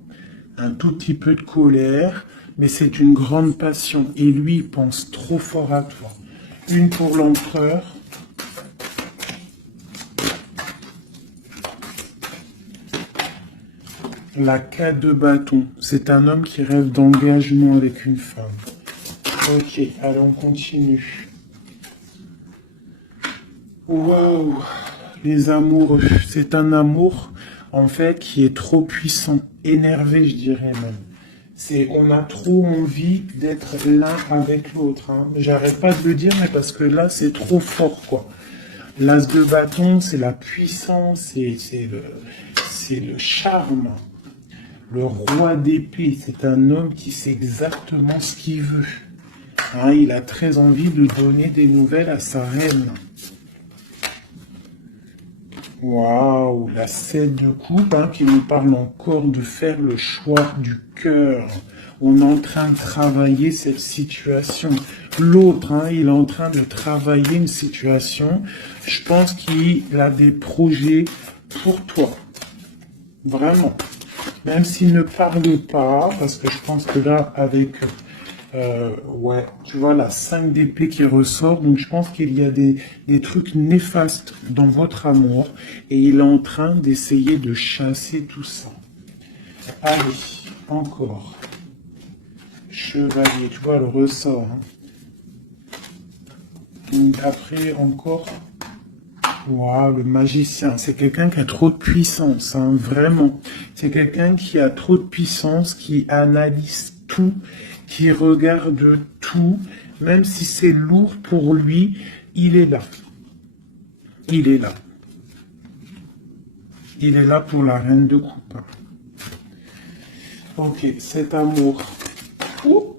Un tout petit peu de colère, mais c'est une grande passion. Et lui, il pense trop fort à toi. Une pour l'empereur. La 4 de bâton. C'est un homme qui rêve d'engagement avec une femme. Ok, allez, on continue. Waouh, les amoureux. C'est un amour, en fait, qui est trop puissant. Énervé, je dirais même. On a trop envie d'être l'un avec l'autre. Hein. J'arrête pas de le dire, mais parce que là, c'est trop fort, quoi. L'as de bâton, c'est la puissance, c'est le charme. Le roi d'épée, c'est un homme qui sait exactement ce qu'il veut. Hein, il a très envie de donner des nouvelles à sa reine. Waouh, la 7 de coupe qui nous parle encore de faire le choix du cœur. On est en train de travailler cette situation. L'autre, il est en train de travailler une situation. Je pense qu'il a des projets pour toi. Vraiment. Même s'il ne parle pas, parce que je pense que là, avec... ouais, tu vois la 5 d'épée qui ressort, donc je pense qu'il y a des trucs néfastes dans votre amour et il est en train d'essayer de chasser tout ça. Allez, encore. Chevalier, tu vois le ressort. Hein. Après, encore. Waouh, le magicien, c'est quelqu'un qui a trop de puissance, hein, vraiment. C'est quelqu'un qui a trop de puissance, qui analyse tout, qui regarde tout, même si c'est lourd pour lui, il est là. Il est là. Il est là pour la reine de coupe. Ok, cet amour. Ouh.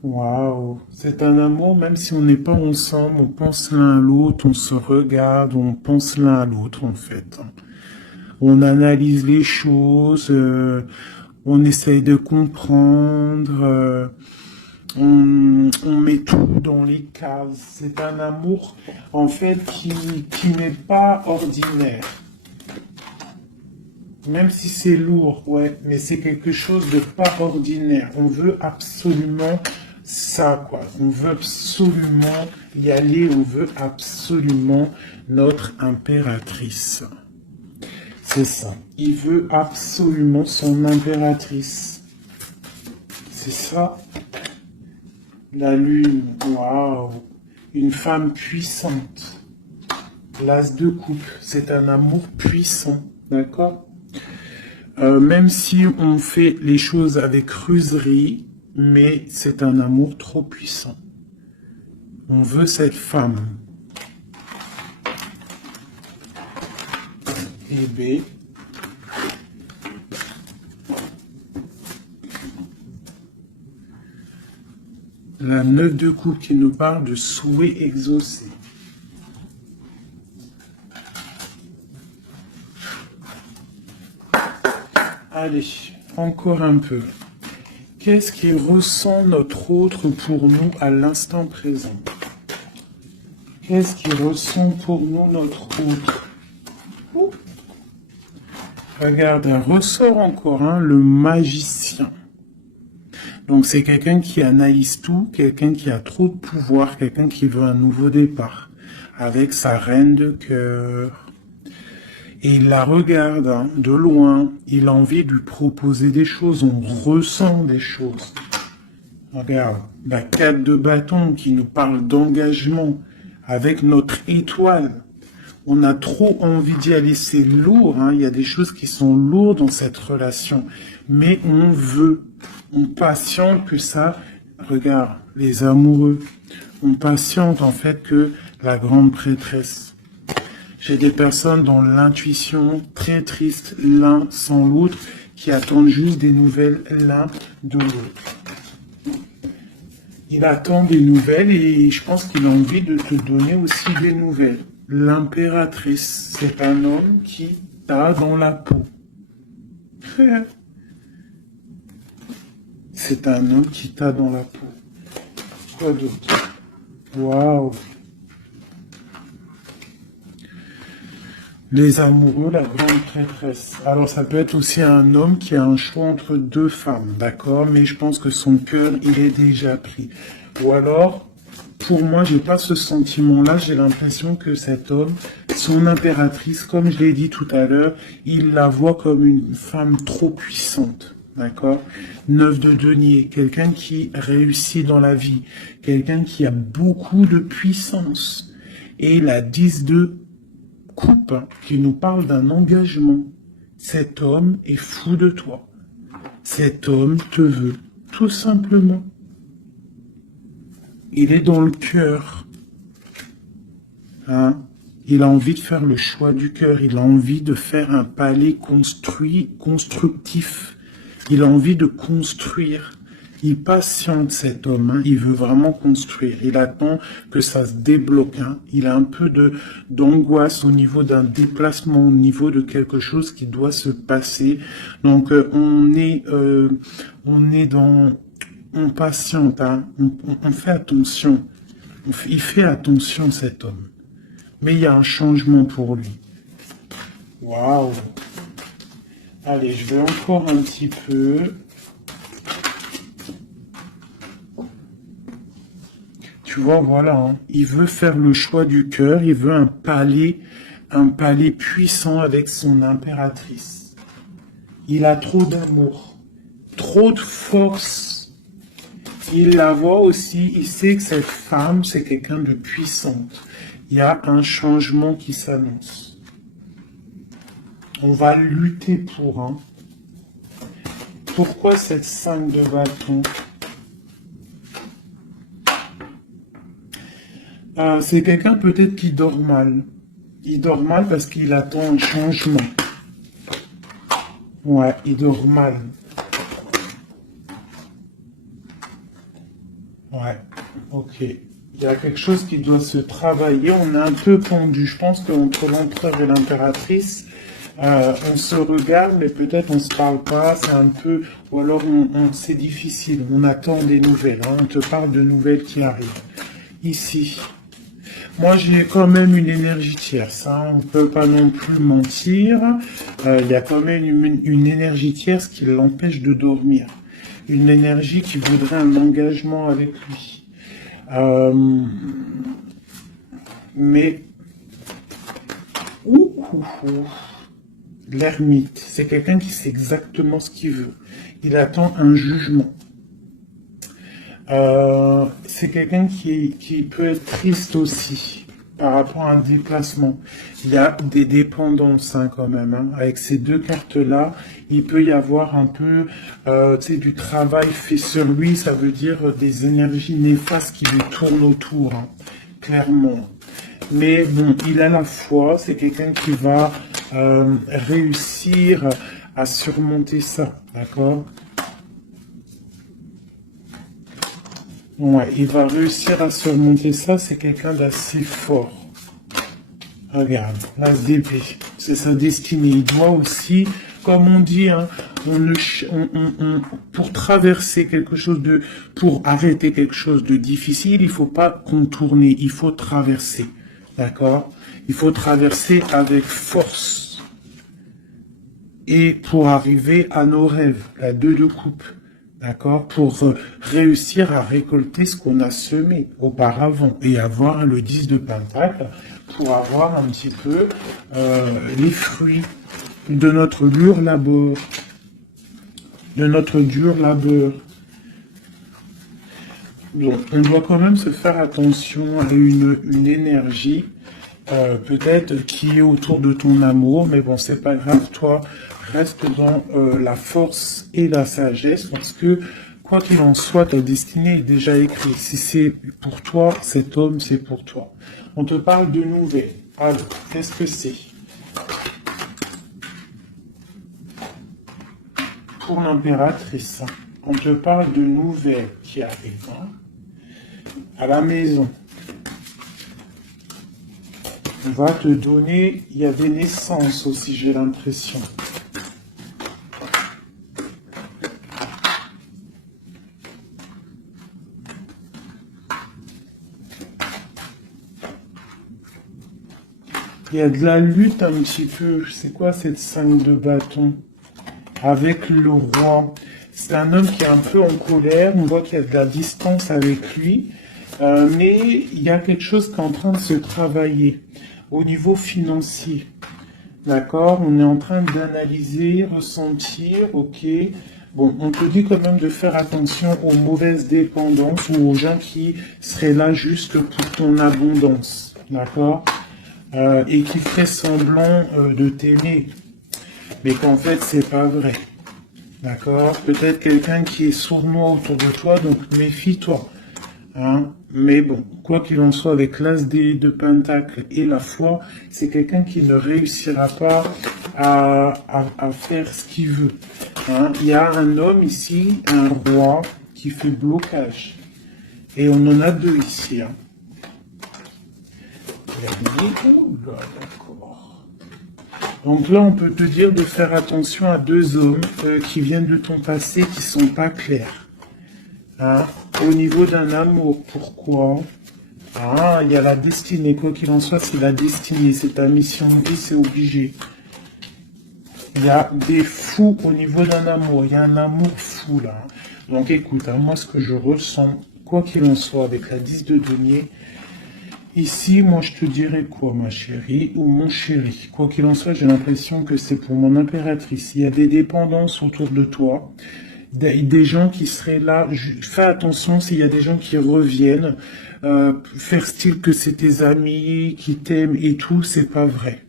Waouh, c'est un amour, même si on n'est pas ensemble, on pense l'un à l'autre, on se regarde, on pense l'un à l'autre en fait. On analyse les choses, on essaye de comprendre, on met tout dans les cases. C'est un amour, en fait, qui n'est pas ordinaire. Même si c'est lourd, ouais, mais c'est quelque chose de pas ordinaire. On veut absolument ça, quoi. On veut absolument y aller, on veut absolument notre impératrice. C'est ça. Il veut absolument son impératrice. C'est ça. La lune, waouh. Une femme puissante. L'as de coupe, c'est un amour puissant, d'accord? Même si on fait les choses avec ruserie, mais c'est un amour trop puissant. On veut cette femme. Et B. La 9 de coupe qui nous parle de souhait exaucé. Allez, encore un peu. Qu'est-ce qui ressent notre autre pour nous à l'instant présent? Qu'est-ce qui ressent pour nous notre autre? Ouh. Regarde, un ressort encore, hein, le magicien. Donc c'est quelqu'un qui analyse tout, quelqu'un qui a trop de pouvoir, quelqu'un qui veut un nouveau départ, avec sa reine de cœur. Et il la regarde hein, de loin, il a envie de lui proposer des choses, on ressent des choses. Regarde, la 4 de bâton qui nous parle d'engagement avec notre étoile. On a trop envie d'y aller, c'est lourd, hein. Il y a des choses qui sont lourdes dans cette relation, mais on veut, on patiente que ça, regarde, les amoureux, on patiente en fait que la grande prêtresse. J'ai des personnes dans l'intuition, très triste l'un sans l'autre, qui attendent juste des nouvelles l'un de l'autre. Il attend des nouvelles et je pense qu'il a envie de te donner aussi des nouvelles. L'impératrice, c'est un homme qui t'a dans la peau. C'est un homme qui t'a dans la peau. Quoi d'autre? Waouh! Les amoureux, la grande prêtresse. Alors ça peut être aussi un homme qui a un choix entre deux femmes, d'accord? Mais je pense que son cœur, il est déjà pris. Ou alors, pour moi, j'ai pas ce sentiment-là. J'ai l'impression que cet homme, son impératrice, comme je l'ai dit tout à l'heure, il la voit comme une femme trop puissante. D'accord? 9 de denier, quelqu'un qui réussit dans la vie, quelqu'un qui a beaucoup de puissance. Et la 10 de coupe qui nous parle d'un engagement. Cet homme est fou de toi. Cet homme te veut, tout simplement. Il est dans le cœur. Hein? Il a envie de faire le choix du cœur. Il a envie de faire un palais constructif. Il a envie de construire. Il patiente cet homme, hein. Il veut vraiment construire. Il attend que ça se débloque. Hein. Il a un peu d'angoisse au niveau d'un déplacement, au niveau de quelque chose qui doit se passer. Donc on patiente. Hein. On fait attention. Il fait attention cet homme. Mais il y a un changement pour lui. Waouh. Allez, je vais encore un petit peu. Tu vois, voilà, hein. Il veut faire le choix du cœur, il veut un palais puissant avec son impératrice. Il a trop d'amour, trop de force. Il la voit aussi, il sait que cette femme, c'est quelqu'un de puissante. Il y a un changement qui s'annonce. On va lutter pour, hein. Pourquoi cette 5 de bâton? C'est quelqu'un peut-être qui dort mal. Il dort mal parce qu'il attend un changement. Ouais, il dort mal. Ouais, ok. Il y a quelque chose qui doit se travailler. On est un peu pendu. Je pense qu'entre l'empereur et l'impératrice, On se regarde, mais peut-être on se parle pas, c'est un peu, ou alors c'est difficile, on attend des nouvelles, hein, on te parle de nouvelles qui arrivent. Ici, moi j'ai quand même une énergie tierce, hein, on peut pas non plus mentir, il y a quand même une énergie tierce qui l'empêche de dormir, une énergie qui voudrait un engagement avec lui. Mais, l'ermite, c'est quelqu'un qui sait exactement ce qu'il veut. Il attend un jugement. C'est quelqu'un qui peut être triste aussi par rapport à un déplacement. Il y a des dépendances hein, quand même. Hein. Avec ces deux cartes-là, il peut y avoir un peu du travail fait sur lui. Ça veut dire des énergies néfastes qui lui tournent autour, hein, clairement. Mais bon, il a la foi. C'est quelqu'un qui va réussir à surmonter ça, d'accord? Ouais, il va réussir à surmonter ça, c'est quelqu'un d'assez fort. Regarde, l'as d'épée, c'est sa destinée. Il doit aussi, comme on dit, hein, pour traverser quelque chose de, pour arrêter quelque chose de difficile, il faut pas contourner, il faut traverser, d'accord? Il faut traverser avec force. Et pour arriver à nos rêves, la 2 de coupe. D'accord, pour réussir à récolter ce qu'on a semé auparavant et avoir le 10 de Pentacle pour avoir un petit peu les fruits de notre dur labeur. Donc, on doit quand même se faire attention à une énergie peut-être qui est autour de ton amour, mais bon, c'est pas grave, toi, reste dans la force et la sagesse, parce que, quoi qu'il en soit, ta destinée est déjà écrite. Si c'est pour toi, cet homme, c'est pour toi. On te parle de nouvelles. Alors, qu'est-ce que c'est? Pour l'impératrice, on te parle de nouvelles qui arrivent hein, à la maison. On va te donner, il y a des naissances aussi, j'ai l'impression. Il y a de la lutte un petit peu. C'est quoi cette 5 de bâton? Avec le roi. C'est un homme qui est un peu en colère. On voit qu'il y a de la distance avec lui. Mais il y a quelque chose qui est en train de se travailler au niveau financier. D'accord? On est en train d'analyser, ressentir, ok. Bon, on te dit quand même de faire attention aux mauvaises dépendances ou aux gens qui seraient là juste pour ton abondance. D'accord? Et qui fait semblant de t'aimer, mais qu'en fait c'est pas vrai, d'accord? Peut-être quelqu'un qui est sournois autour de toi, donc méfie-toi, hein? Mais bon, quoi qu'il en soit, avec l'as de Pentacle et la foi, c'est quelqu'un qui ne réussira pas à faire ce qu'il veut, hein? Il y a un homme ici, un roi, qui fait blocage, et on en a deux ici, hein. D'accord. Donc là, on peut te dire de faire attention à deux hommes qui viennent de ton passé qui sont pas clairs. Hein? Au niveau d'un amour, pourquoi? Ah, il y a la destinée. Quoi qu'il en soit, c'est la destinée. C'est ta mission de vie, c'est obligé. Il y a des fous au niveau d'un amour. Il y a un amour fou là. Donc écoute, hein, moi ce que je ressens, quoi qu'il en soit, avec la 10 de denier, ici, moi, je te dirais quoi, ma chérie, ou mon chéri? Quoi qu'il en soit, j'ai l'impression que c'est pour mon impératrice. Il y a des dépendances autour de toi, des gens qui seraient là. Fais attention s'il y a des gens qui reviennent, faire style que c'est tes amis qui t'aiment et tout, c'est pas vrai.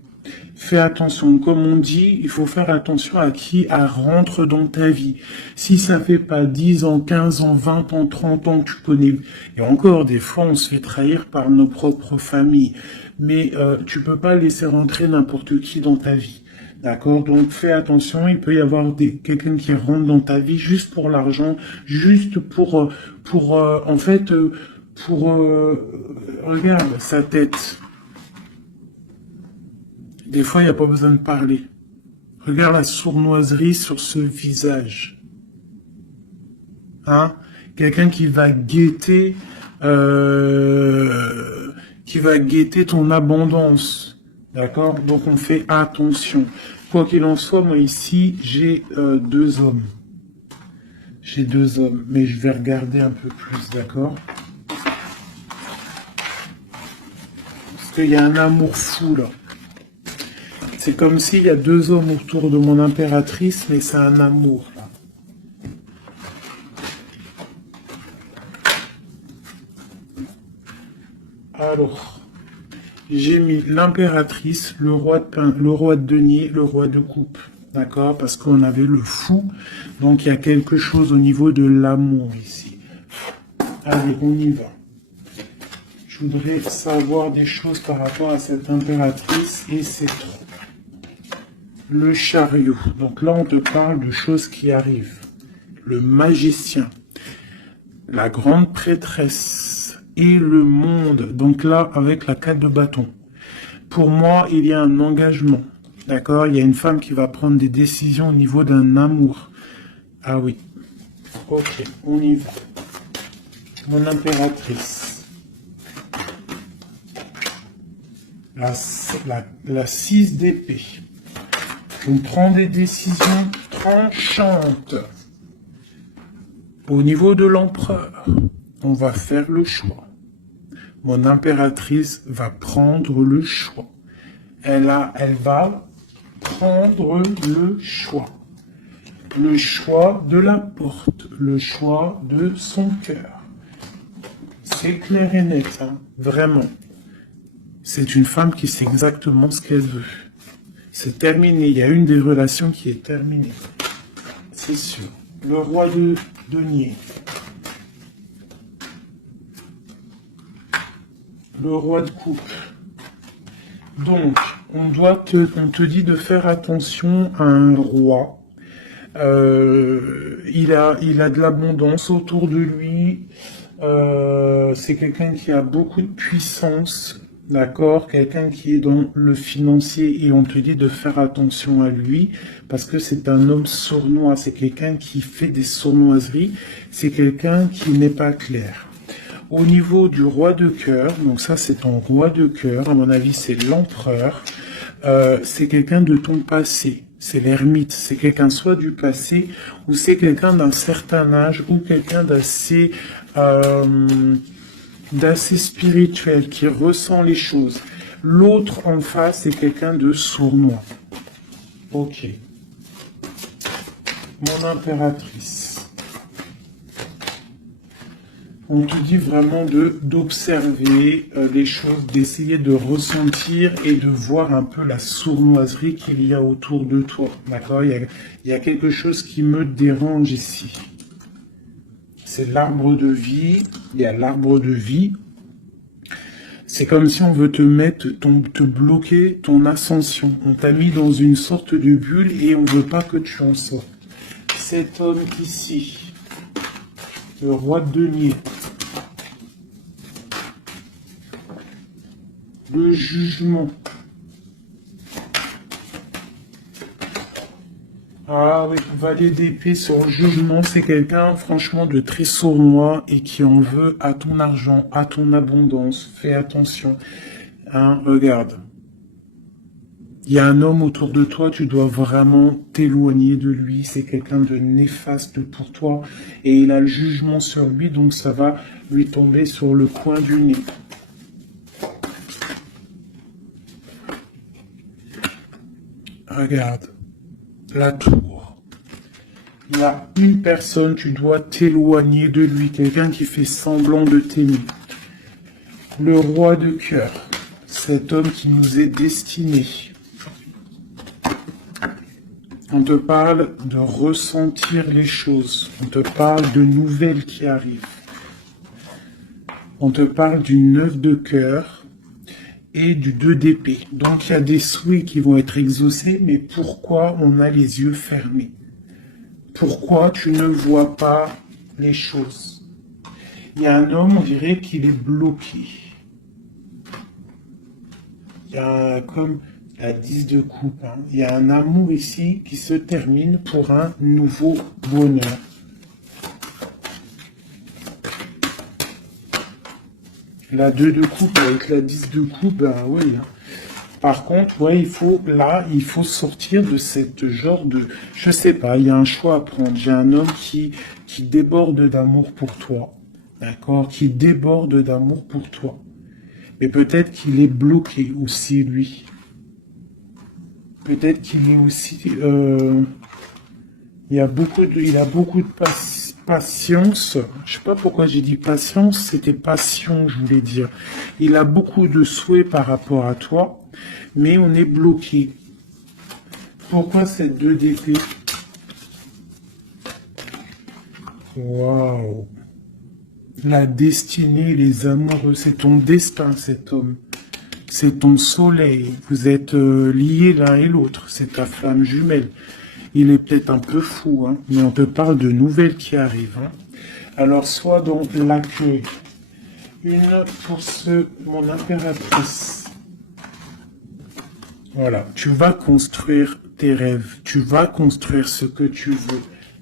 Fais attention, comme on dit, il faut faire attention à qui rentre dans ta vie. Si ça fait pas 10 ans, 15 ans, 20 ans, 30 ans que tu connais, et encore des fois on se fait trahir par nos propres familles, mais tu peux pas laisser rentrer n'importe qui dans ta vie. D'accord? Donc fais attention, il peut y avoir quelqu'un qui rentre dans ta vie juste pour l'argent, juste en fait, regarde sa tête. Des fois, il n'y a pas besoin de parler. Regarde la sournoiserie sur ce visage. Hein? Quelqu'un qui va guetter ton abondance. D'accord? Donc on fait attention. Quoi qu'il en soit, moi ici, j'ai deux hommes. J'ai deux hommes, mais je vais regarder un peu plus, d'accord? Parce qu'il y a un amour fou, là. C'est comme s'il y a deux hommes autour de mon impératrice, mais c'est un amour, là. Alors, j'ai mis l'impératrice, le roi de denier, le roi de coupe. D'accord? Parce qu'on avait le fou. Donc, il y a quelque chose au niveau de l'amour ici. Allez, on y va. Je voudrais savoir des choses par rapport à cette impératrice et c'est trop. Le chariot. Donc là, on te parle de choses qui arrivent. Le magicien. La grande prêtresse. Et le monde. Donc là, avec la 4 de bâton. Pour moi, il y a un engagement. D'accord? Il y a une femme qui va prendre des décisions au niveau d'un amour. Ah oui. Ok, on y va. Mon impératrice. La 6 d'épée. On prend des décisions tranchantes. Au niveau de l'empereur, on va faire le choix. Mon impératrice va prendre le choix. Elle va prendre le choix. Le choix de la porte, le choix de son cœur. C'est clair et net, hein, vraiment. C'est une femme qui sait exactement ce qu'elle veut. C'est terminé, il y a une des relations qui est terminée. C'est sûr. Le roi de denier. Le roi de coupe. Donc, on te dit de faire attention à un roi. Il a de l'abondance autour de lui. C'est quelqu'un qui a beaucoup de puissance, d'accord? Quelqu'un qui est dans le financier et on te dit de faire attention à lui parce que c'est un homme sournois. C'est quelqu'un qui fait des sournoiseries. C'est quelqu'un qui n'est pas clair. Au niveau du roi de cœur, donc ça c'est ton roi de cœur, à mon avis c'est l'empereur, c'est quelqu'un de ton passé, c'est l'ermite, c'est quelqu'un soit du passé ou c'est quelqu'un d'un certain âge ou quelqu'un d'assez spirituel qui ressent les choses. L'autre en face c'est quelqu'un de sournois. Ok. Mon impératrice. On te dit vraiment d'observer les choses, d'essayer de ressentir et de voir un peu la sournoiserie qu'il y a autour de toi. D'accord? Il y a quelque chose qui me dérange ici. C'est l'arbre de vie. Il y a l'arbre de vie. C'est comme si on veut te bloquer ton ascension. On t'a mis dans une sorte de bulle et on veut pas que tu en sortes. Cet homme ici, le roi de denier. Le jugement. Ah oui, valet d'épée sur le jugement, c'est quelqu'un franchement de très sournois et qui en veut à ton argent, à ton abondance. Fais attention. Hein, regarde. Il y a un homme autour de toi, tu dois vraiment t'éloigner de lui. C'est quelqu'un de néfaste pour toi et il a le jugement sur lui, donc ça va lui tomber sur le coin du nez. Regarde, la tour. Il y a une personne, tu dois t'éloigner de lui, quelqu'un qui fait semblant de t'aimer. Le roi de cœur, cet homme qui nous est destiné. On te parle de ressentir les choses, on te parle de nouvelles qui arrivent. On te parle du 9 de cœur et du 2 d'épée. Donc il y a des souhaits qui vont être exaucés, mais pourquoi on a les yeux fermés? Pourquoi tu ne vois pas les choses? Il y a un homme, on dirait qu'il est bloqué. Il y a comme La 10 de coupe. Hein. Il y a un amour ici qui se termine pour un nouveau bonheur. La 2 de coupe avec la 10 de coupe, ben oui. Hein. Par contre, ouais, il faut sortir de cette genre de, je sais pas, il y a un choix à prendre. J'ai un homme qui déborde d'amour pour toi. D'accord? Qui déborde d'amour pour toi. Mais peut-être qu'il est bloqué aussi, lui. Peut-être qu'il est aussi... il a beaucoup de patience. Je sais pas pourquoi j'ai dit patience, c'était passion, je voulais dire. Il a beaucoup de souhaits par rapport à toi, mais on est bloqué. Pourquoi cette 2 d'épée? Waouh! La destinée, les amoureux, c'est ton destin, cet homme. C'est ton soleil. Vous êtes liés l'un et l'autre. C'est ta flamme jumelle. Il est peut-être un peu fou, hein, mais on te parle de nouvelles qui arrivent. Hein. Alors, soit donc l'accueil. Une pour mon impératrice. Voilà, tu vas construire tes rêves. Tu vas construire ce que tu veux.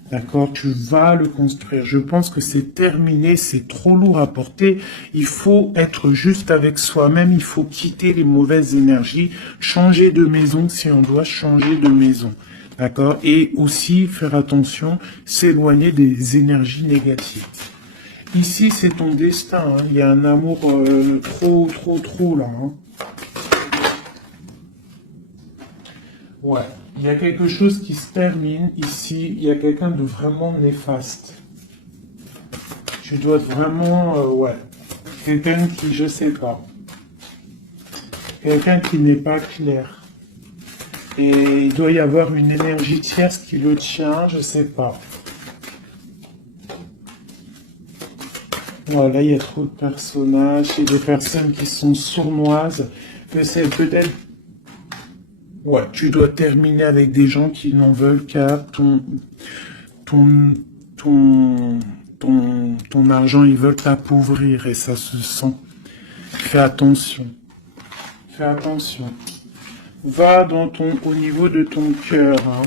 D'accord? Tu vas le construire. Je pense que c'est terminé, c'est trop lourd à porter. Il faut être juste avec soi-même. Il faut quitter les mauvaises énergies. Changer de maison si on doit changer de maison. D'accord? Et aussi faire attention, s'éloigner des énergies négatives. Ici, c'est ton destin. Hein. Il y a un amour trop là. Hein. Ouais. Il y a quelque chose qui se termine ici. Il y a quelqu'un de vraiment néfaste. Tu dois être vraiment... ouais. Quelqu'un qui, je sais pas. Quelqu'un qui n'est pas clair. Et il doit y avoir une énergie tierce qui le tient, je sais pas. Voilà, il y a trop de personnages et des personnes qui sont sournoises. Que c'est peut-être... Ouais, tu dois terminer avec des gens qui n'en veulent qu'à ton argent, ils veulent t'appauvrir et ça se sent. Fais attention. Fais attention. Va au niveau de ton cœur. Hein.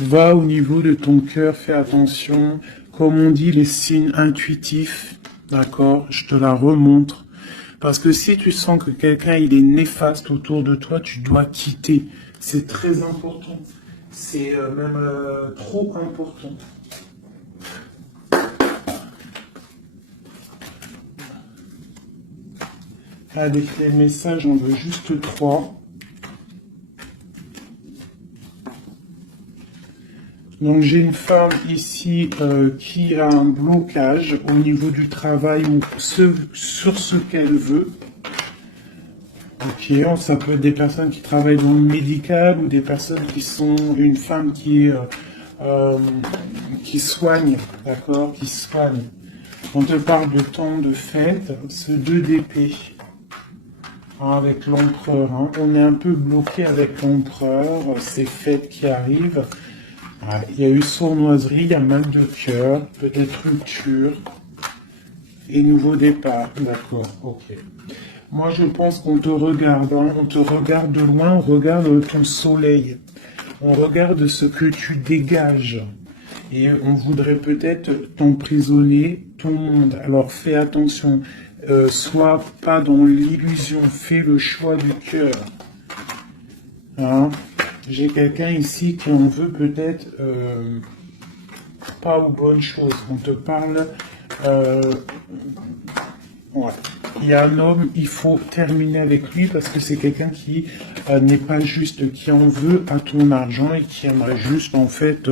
Va au niveau de ton cœur, fais attention. Comme on dit, les signes intuitifs, d'accord, je te la remontre. Parce que si tu sens que quelqu'un il est néfaste autour de toi, tu dois quitter. C'est très important. C'est même trop important. Avec les messages, on veut juste 3. Donc j'ai une femme ici qui a un blocage au niveau du travail ou sur ce qu'elle veut. Ok, ça peut être des personnes qui travaillent dans le médical ou des personnes qui sont une femme qui soigne, d'accord, qui soigne. On te parle de temps de fête, ce 2 d'épée. Avec l'empereur, hein. On est un peu bloqué avec l'empereur, ces fêtes qui arrivent. Voilà. Il y a eu sournoiserie, il y a mal de cœur, peut-être rupture et nouveau départ. D'accord, ok. Moi, je pense qu'on te regarde, hein. On te regarde de loin, on regarde ton soleil, on regarde ce que tu dégages. Et on voudrait peut-être t'emprisonner ton monde. Alors fais attention. Sois pas dans l'illusion, fais le choix du cœur. Hein? J'ai quelqu'un ici qui en veut peut-être pas aux bonnes choses. On te parle... ouais. Il y a un homme, il faut terminer avec lui parce que c'est quelqu'un qui n'est pas juste, qui en veut à ton argent et qui aimerait juste en fait...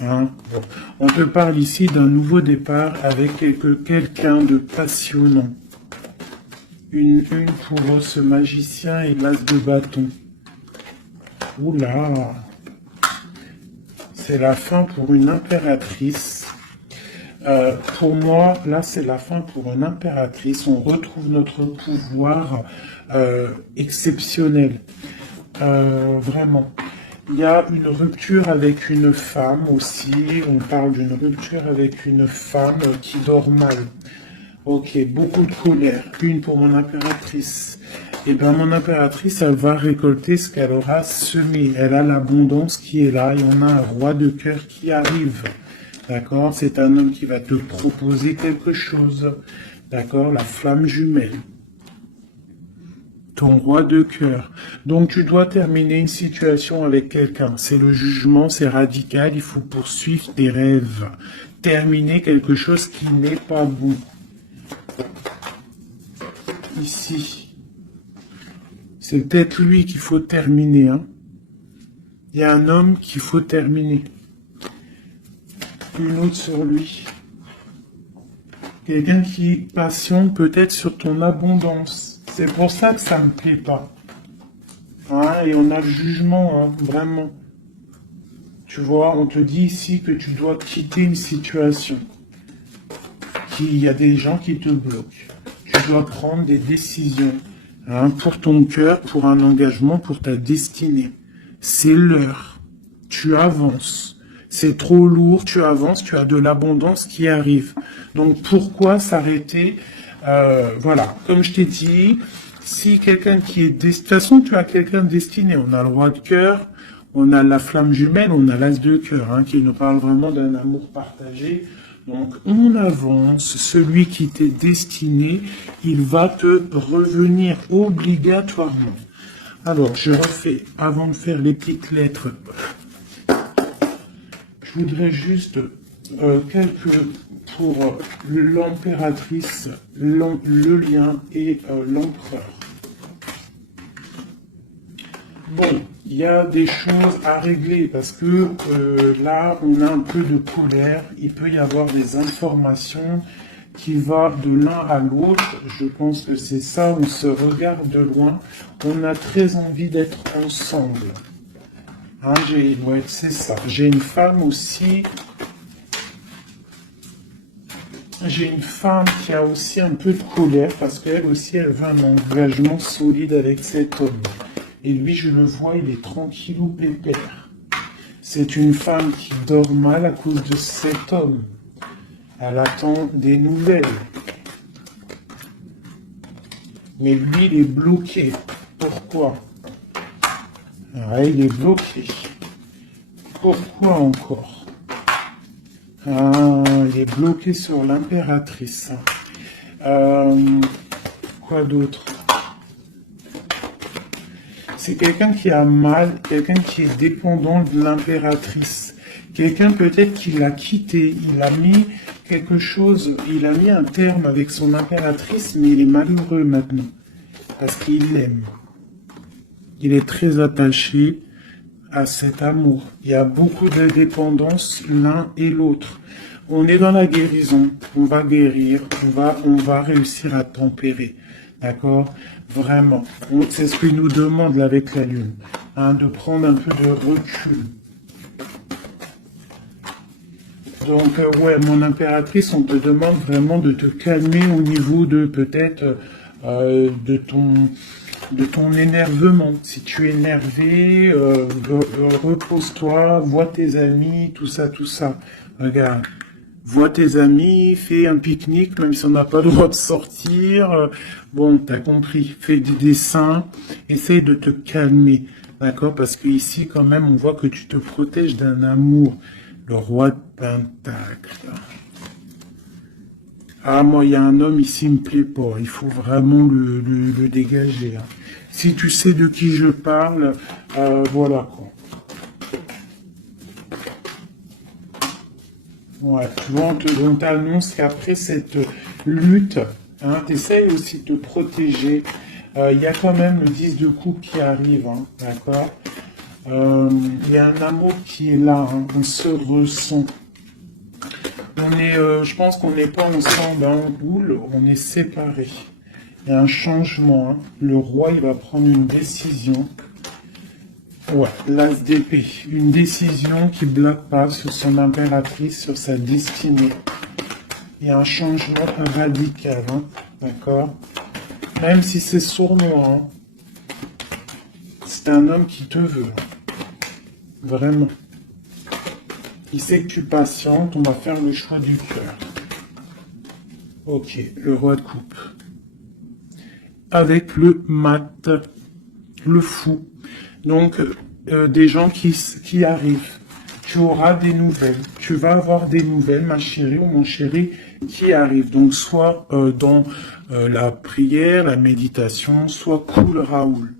Hein, bon. On te parle ici d'un nouveau départ avec quelqu'un de passionnant. Une pour ce magicien et l'as de bâton. Oula! C'est la fin pour une impératrice. Pour moi, là, c'est la fin pour une impératrice. On retrouve notre pouvoir exceptionnel. Vraiment. Il y a une rupture avec une femme aussi. On parle d'une rupture avec une femme qui dort mal. Ok, beaucoup de colère. Une pour mon impératrice. Et bien, mon impératrice, elle va récolter ce qu'elle aura semé. Elle a l'abondance qui est là et on a un roi de cœur qui arrive. D'accord? C'est un homme qui va te proposer quelque chose. D'accord? La flamme jumelle. Ton roi de cœur. Donc, tu dois terminer une situation avec quelqu'un. C'est le jugement, c'est radical. Il faut poursuivre tes rêves. Terminer quelque chose qui n'est pas bon. Ici. C'est peut-être lui qu'il faut terminer. Hein. Il y a un homme qu'il faut terminer. Une autre sur lui. Quelqu'un qui patiente peut-être sur ton abondance. C'est pour ça que ça me plaît pas. Hein, et on a le jugement, hein, vraiment. Tu vois, on te dit ici que tu dois quitter une situation. Il y a des gens qui te bloquent. Tu dois prendre des décisions. Hein, pour ton cœur, pour un engagement, pour ta destinée. C'est l'heure. Tu avances. C'est trop lourd, tu avances, tu as de l'abondance qui arrive. Donc pourquoi s'arrêter Voilà, comme je t'ai dit, si quelqu'un qui est... De toute façon, tu as quelqu'un destiné. On a le roi de cœur, on a la flamme jumelle, on a l'as de cœur, hein, qui nous parle vraiment d'un amour partagé. Donc on avance, celui qui t'est destiné, il va te revenir obligatoirement. Alors, je refais, avant de faire les petites lettres, je voudrais juste quelques pour l'impératrice, le lien et l'empereur. Bon, il y a des choses à régler parce que là, on a un peu de colère. Il peut y avoir des informations qui vont de l'un à l'autre. Je pense que c'est ça, on se regarde de loin. On a très envie d'être ensemble. Hein, ouais, c'est ça. J'ai une femme aussi. J'ai une femme qui a aussi un peu de colère parce qu'elle aussi, elle veut un engagement solide avec cet homme. Et lui, je le vois, il est tranquillou pépère. C'est une femme qui dort mal à cause de cet homme. Elle attend des nouvelles. Mais lui, il est bloqué. Pourquoi? Ouais, il est bloqué. Pourquoi encore? Ah, il est bloqué sur l'impératrice. Quoi d'autre? C'est quelqu'un qui a mal, quelqu'un qui est dépendant de l'impératrice. Quelqu'un peut-être qui l'a quitté, il a mis quelque chose, il a mis un terme avec son impératrice, mais il est malheureux maintenant. Parce qu'il l'aime. Il est très attaché à cet amour. Il y a beaucoup de dépendance l'un et l'autre. On est dans la guérison, on va guérir, on va réussir à tempérer. D'accord? Vraiment. C'est ce que nous demande là avec la Lune. Hein, de prendre un peu de recul. Donc, ouais, mon impératrice, on te demande vraiment de te calmer au niveau de peut-être de ton énervement. Si tu es énervé, repose-toi, vois tes amis, tout ça, tout ça. Regarde, vois tes amis, fais un pique-nique, même si on n'a pas le droit de sortir. Bon, t'as compris, fais des dessins, essaye de te calmer, d'accord? Parce que ici, quand même, on voit que tu te protèges d'un amour. Le roi de Pentacle. Ah, moi, il y a un homme ici, il me plaît pas. Il faut vraiment le dégager. Hein. Si tu sais de qui je parle, voilà quoi. Ouais, tu vois, on t'annonce qu'après cette lutte, hein, tu essayes aussi de te protéger. Il y a quand même le 10 de coupe qui arrive, hein, d'accord? Il y a un amour qui est là, hein, on se ressent. On est, je pense qu'on n'est pas ensemble en boule, on est séparés. Il y a un changement. Hein. Le roi, il va prendre une décision. Ouais, l'as d'épée. Une décision qui ne bloque pas sur son impératrice, sur sa destinée. Il y a un changement radical. Hein. D'accord? Même si c'est sournois. Hein. C'est un homme qui te veut. Vraiment. Il sait que tu patientes, on va faire le choix du cœur. Ok, le roi de coupe. avec le mat, le fou. Donc, des gens qui arrivent. Tu auras des nouvelles. Tu vas avoir des nouvelles, ma chérie ou mon chéri, qui arrivent. Donc, soit dans la prière, la méditation, soit cool Raoul.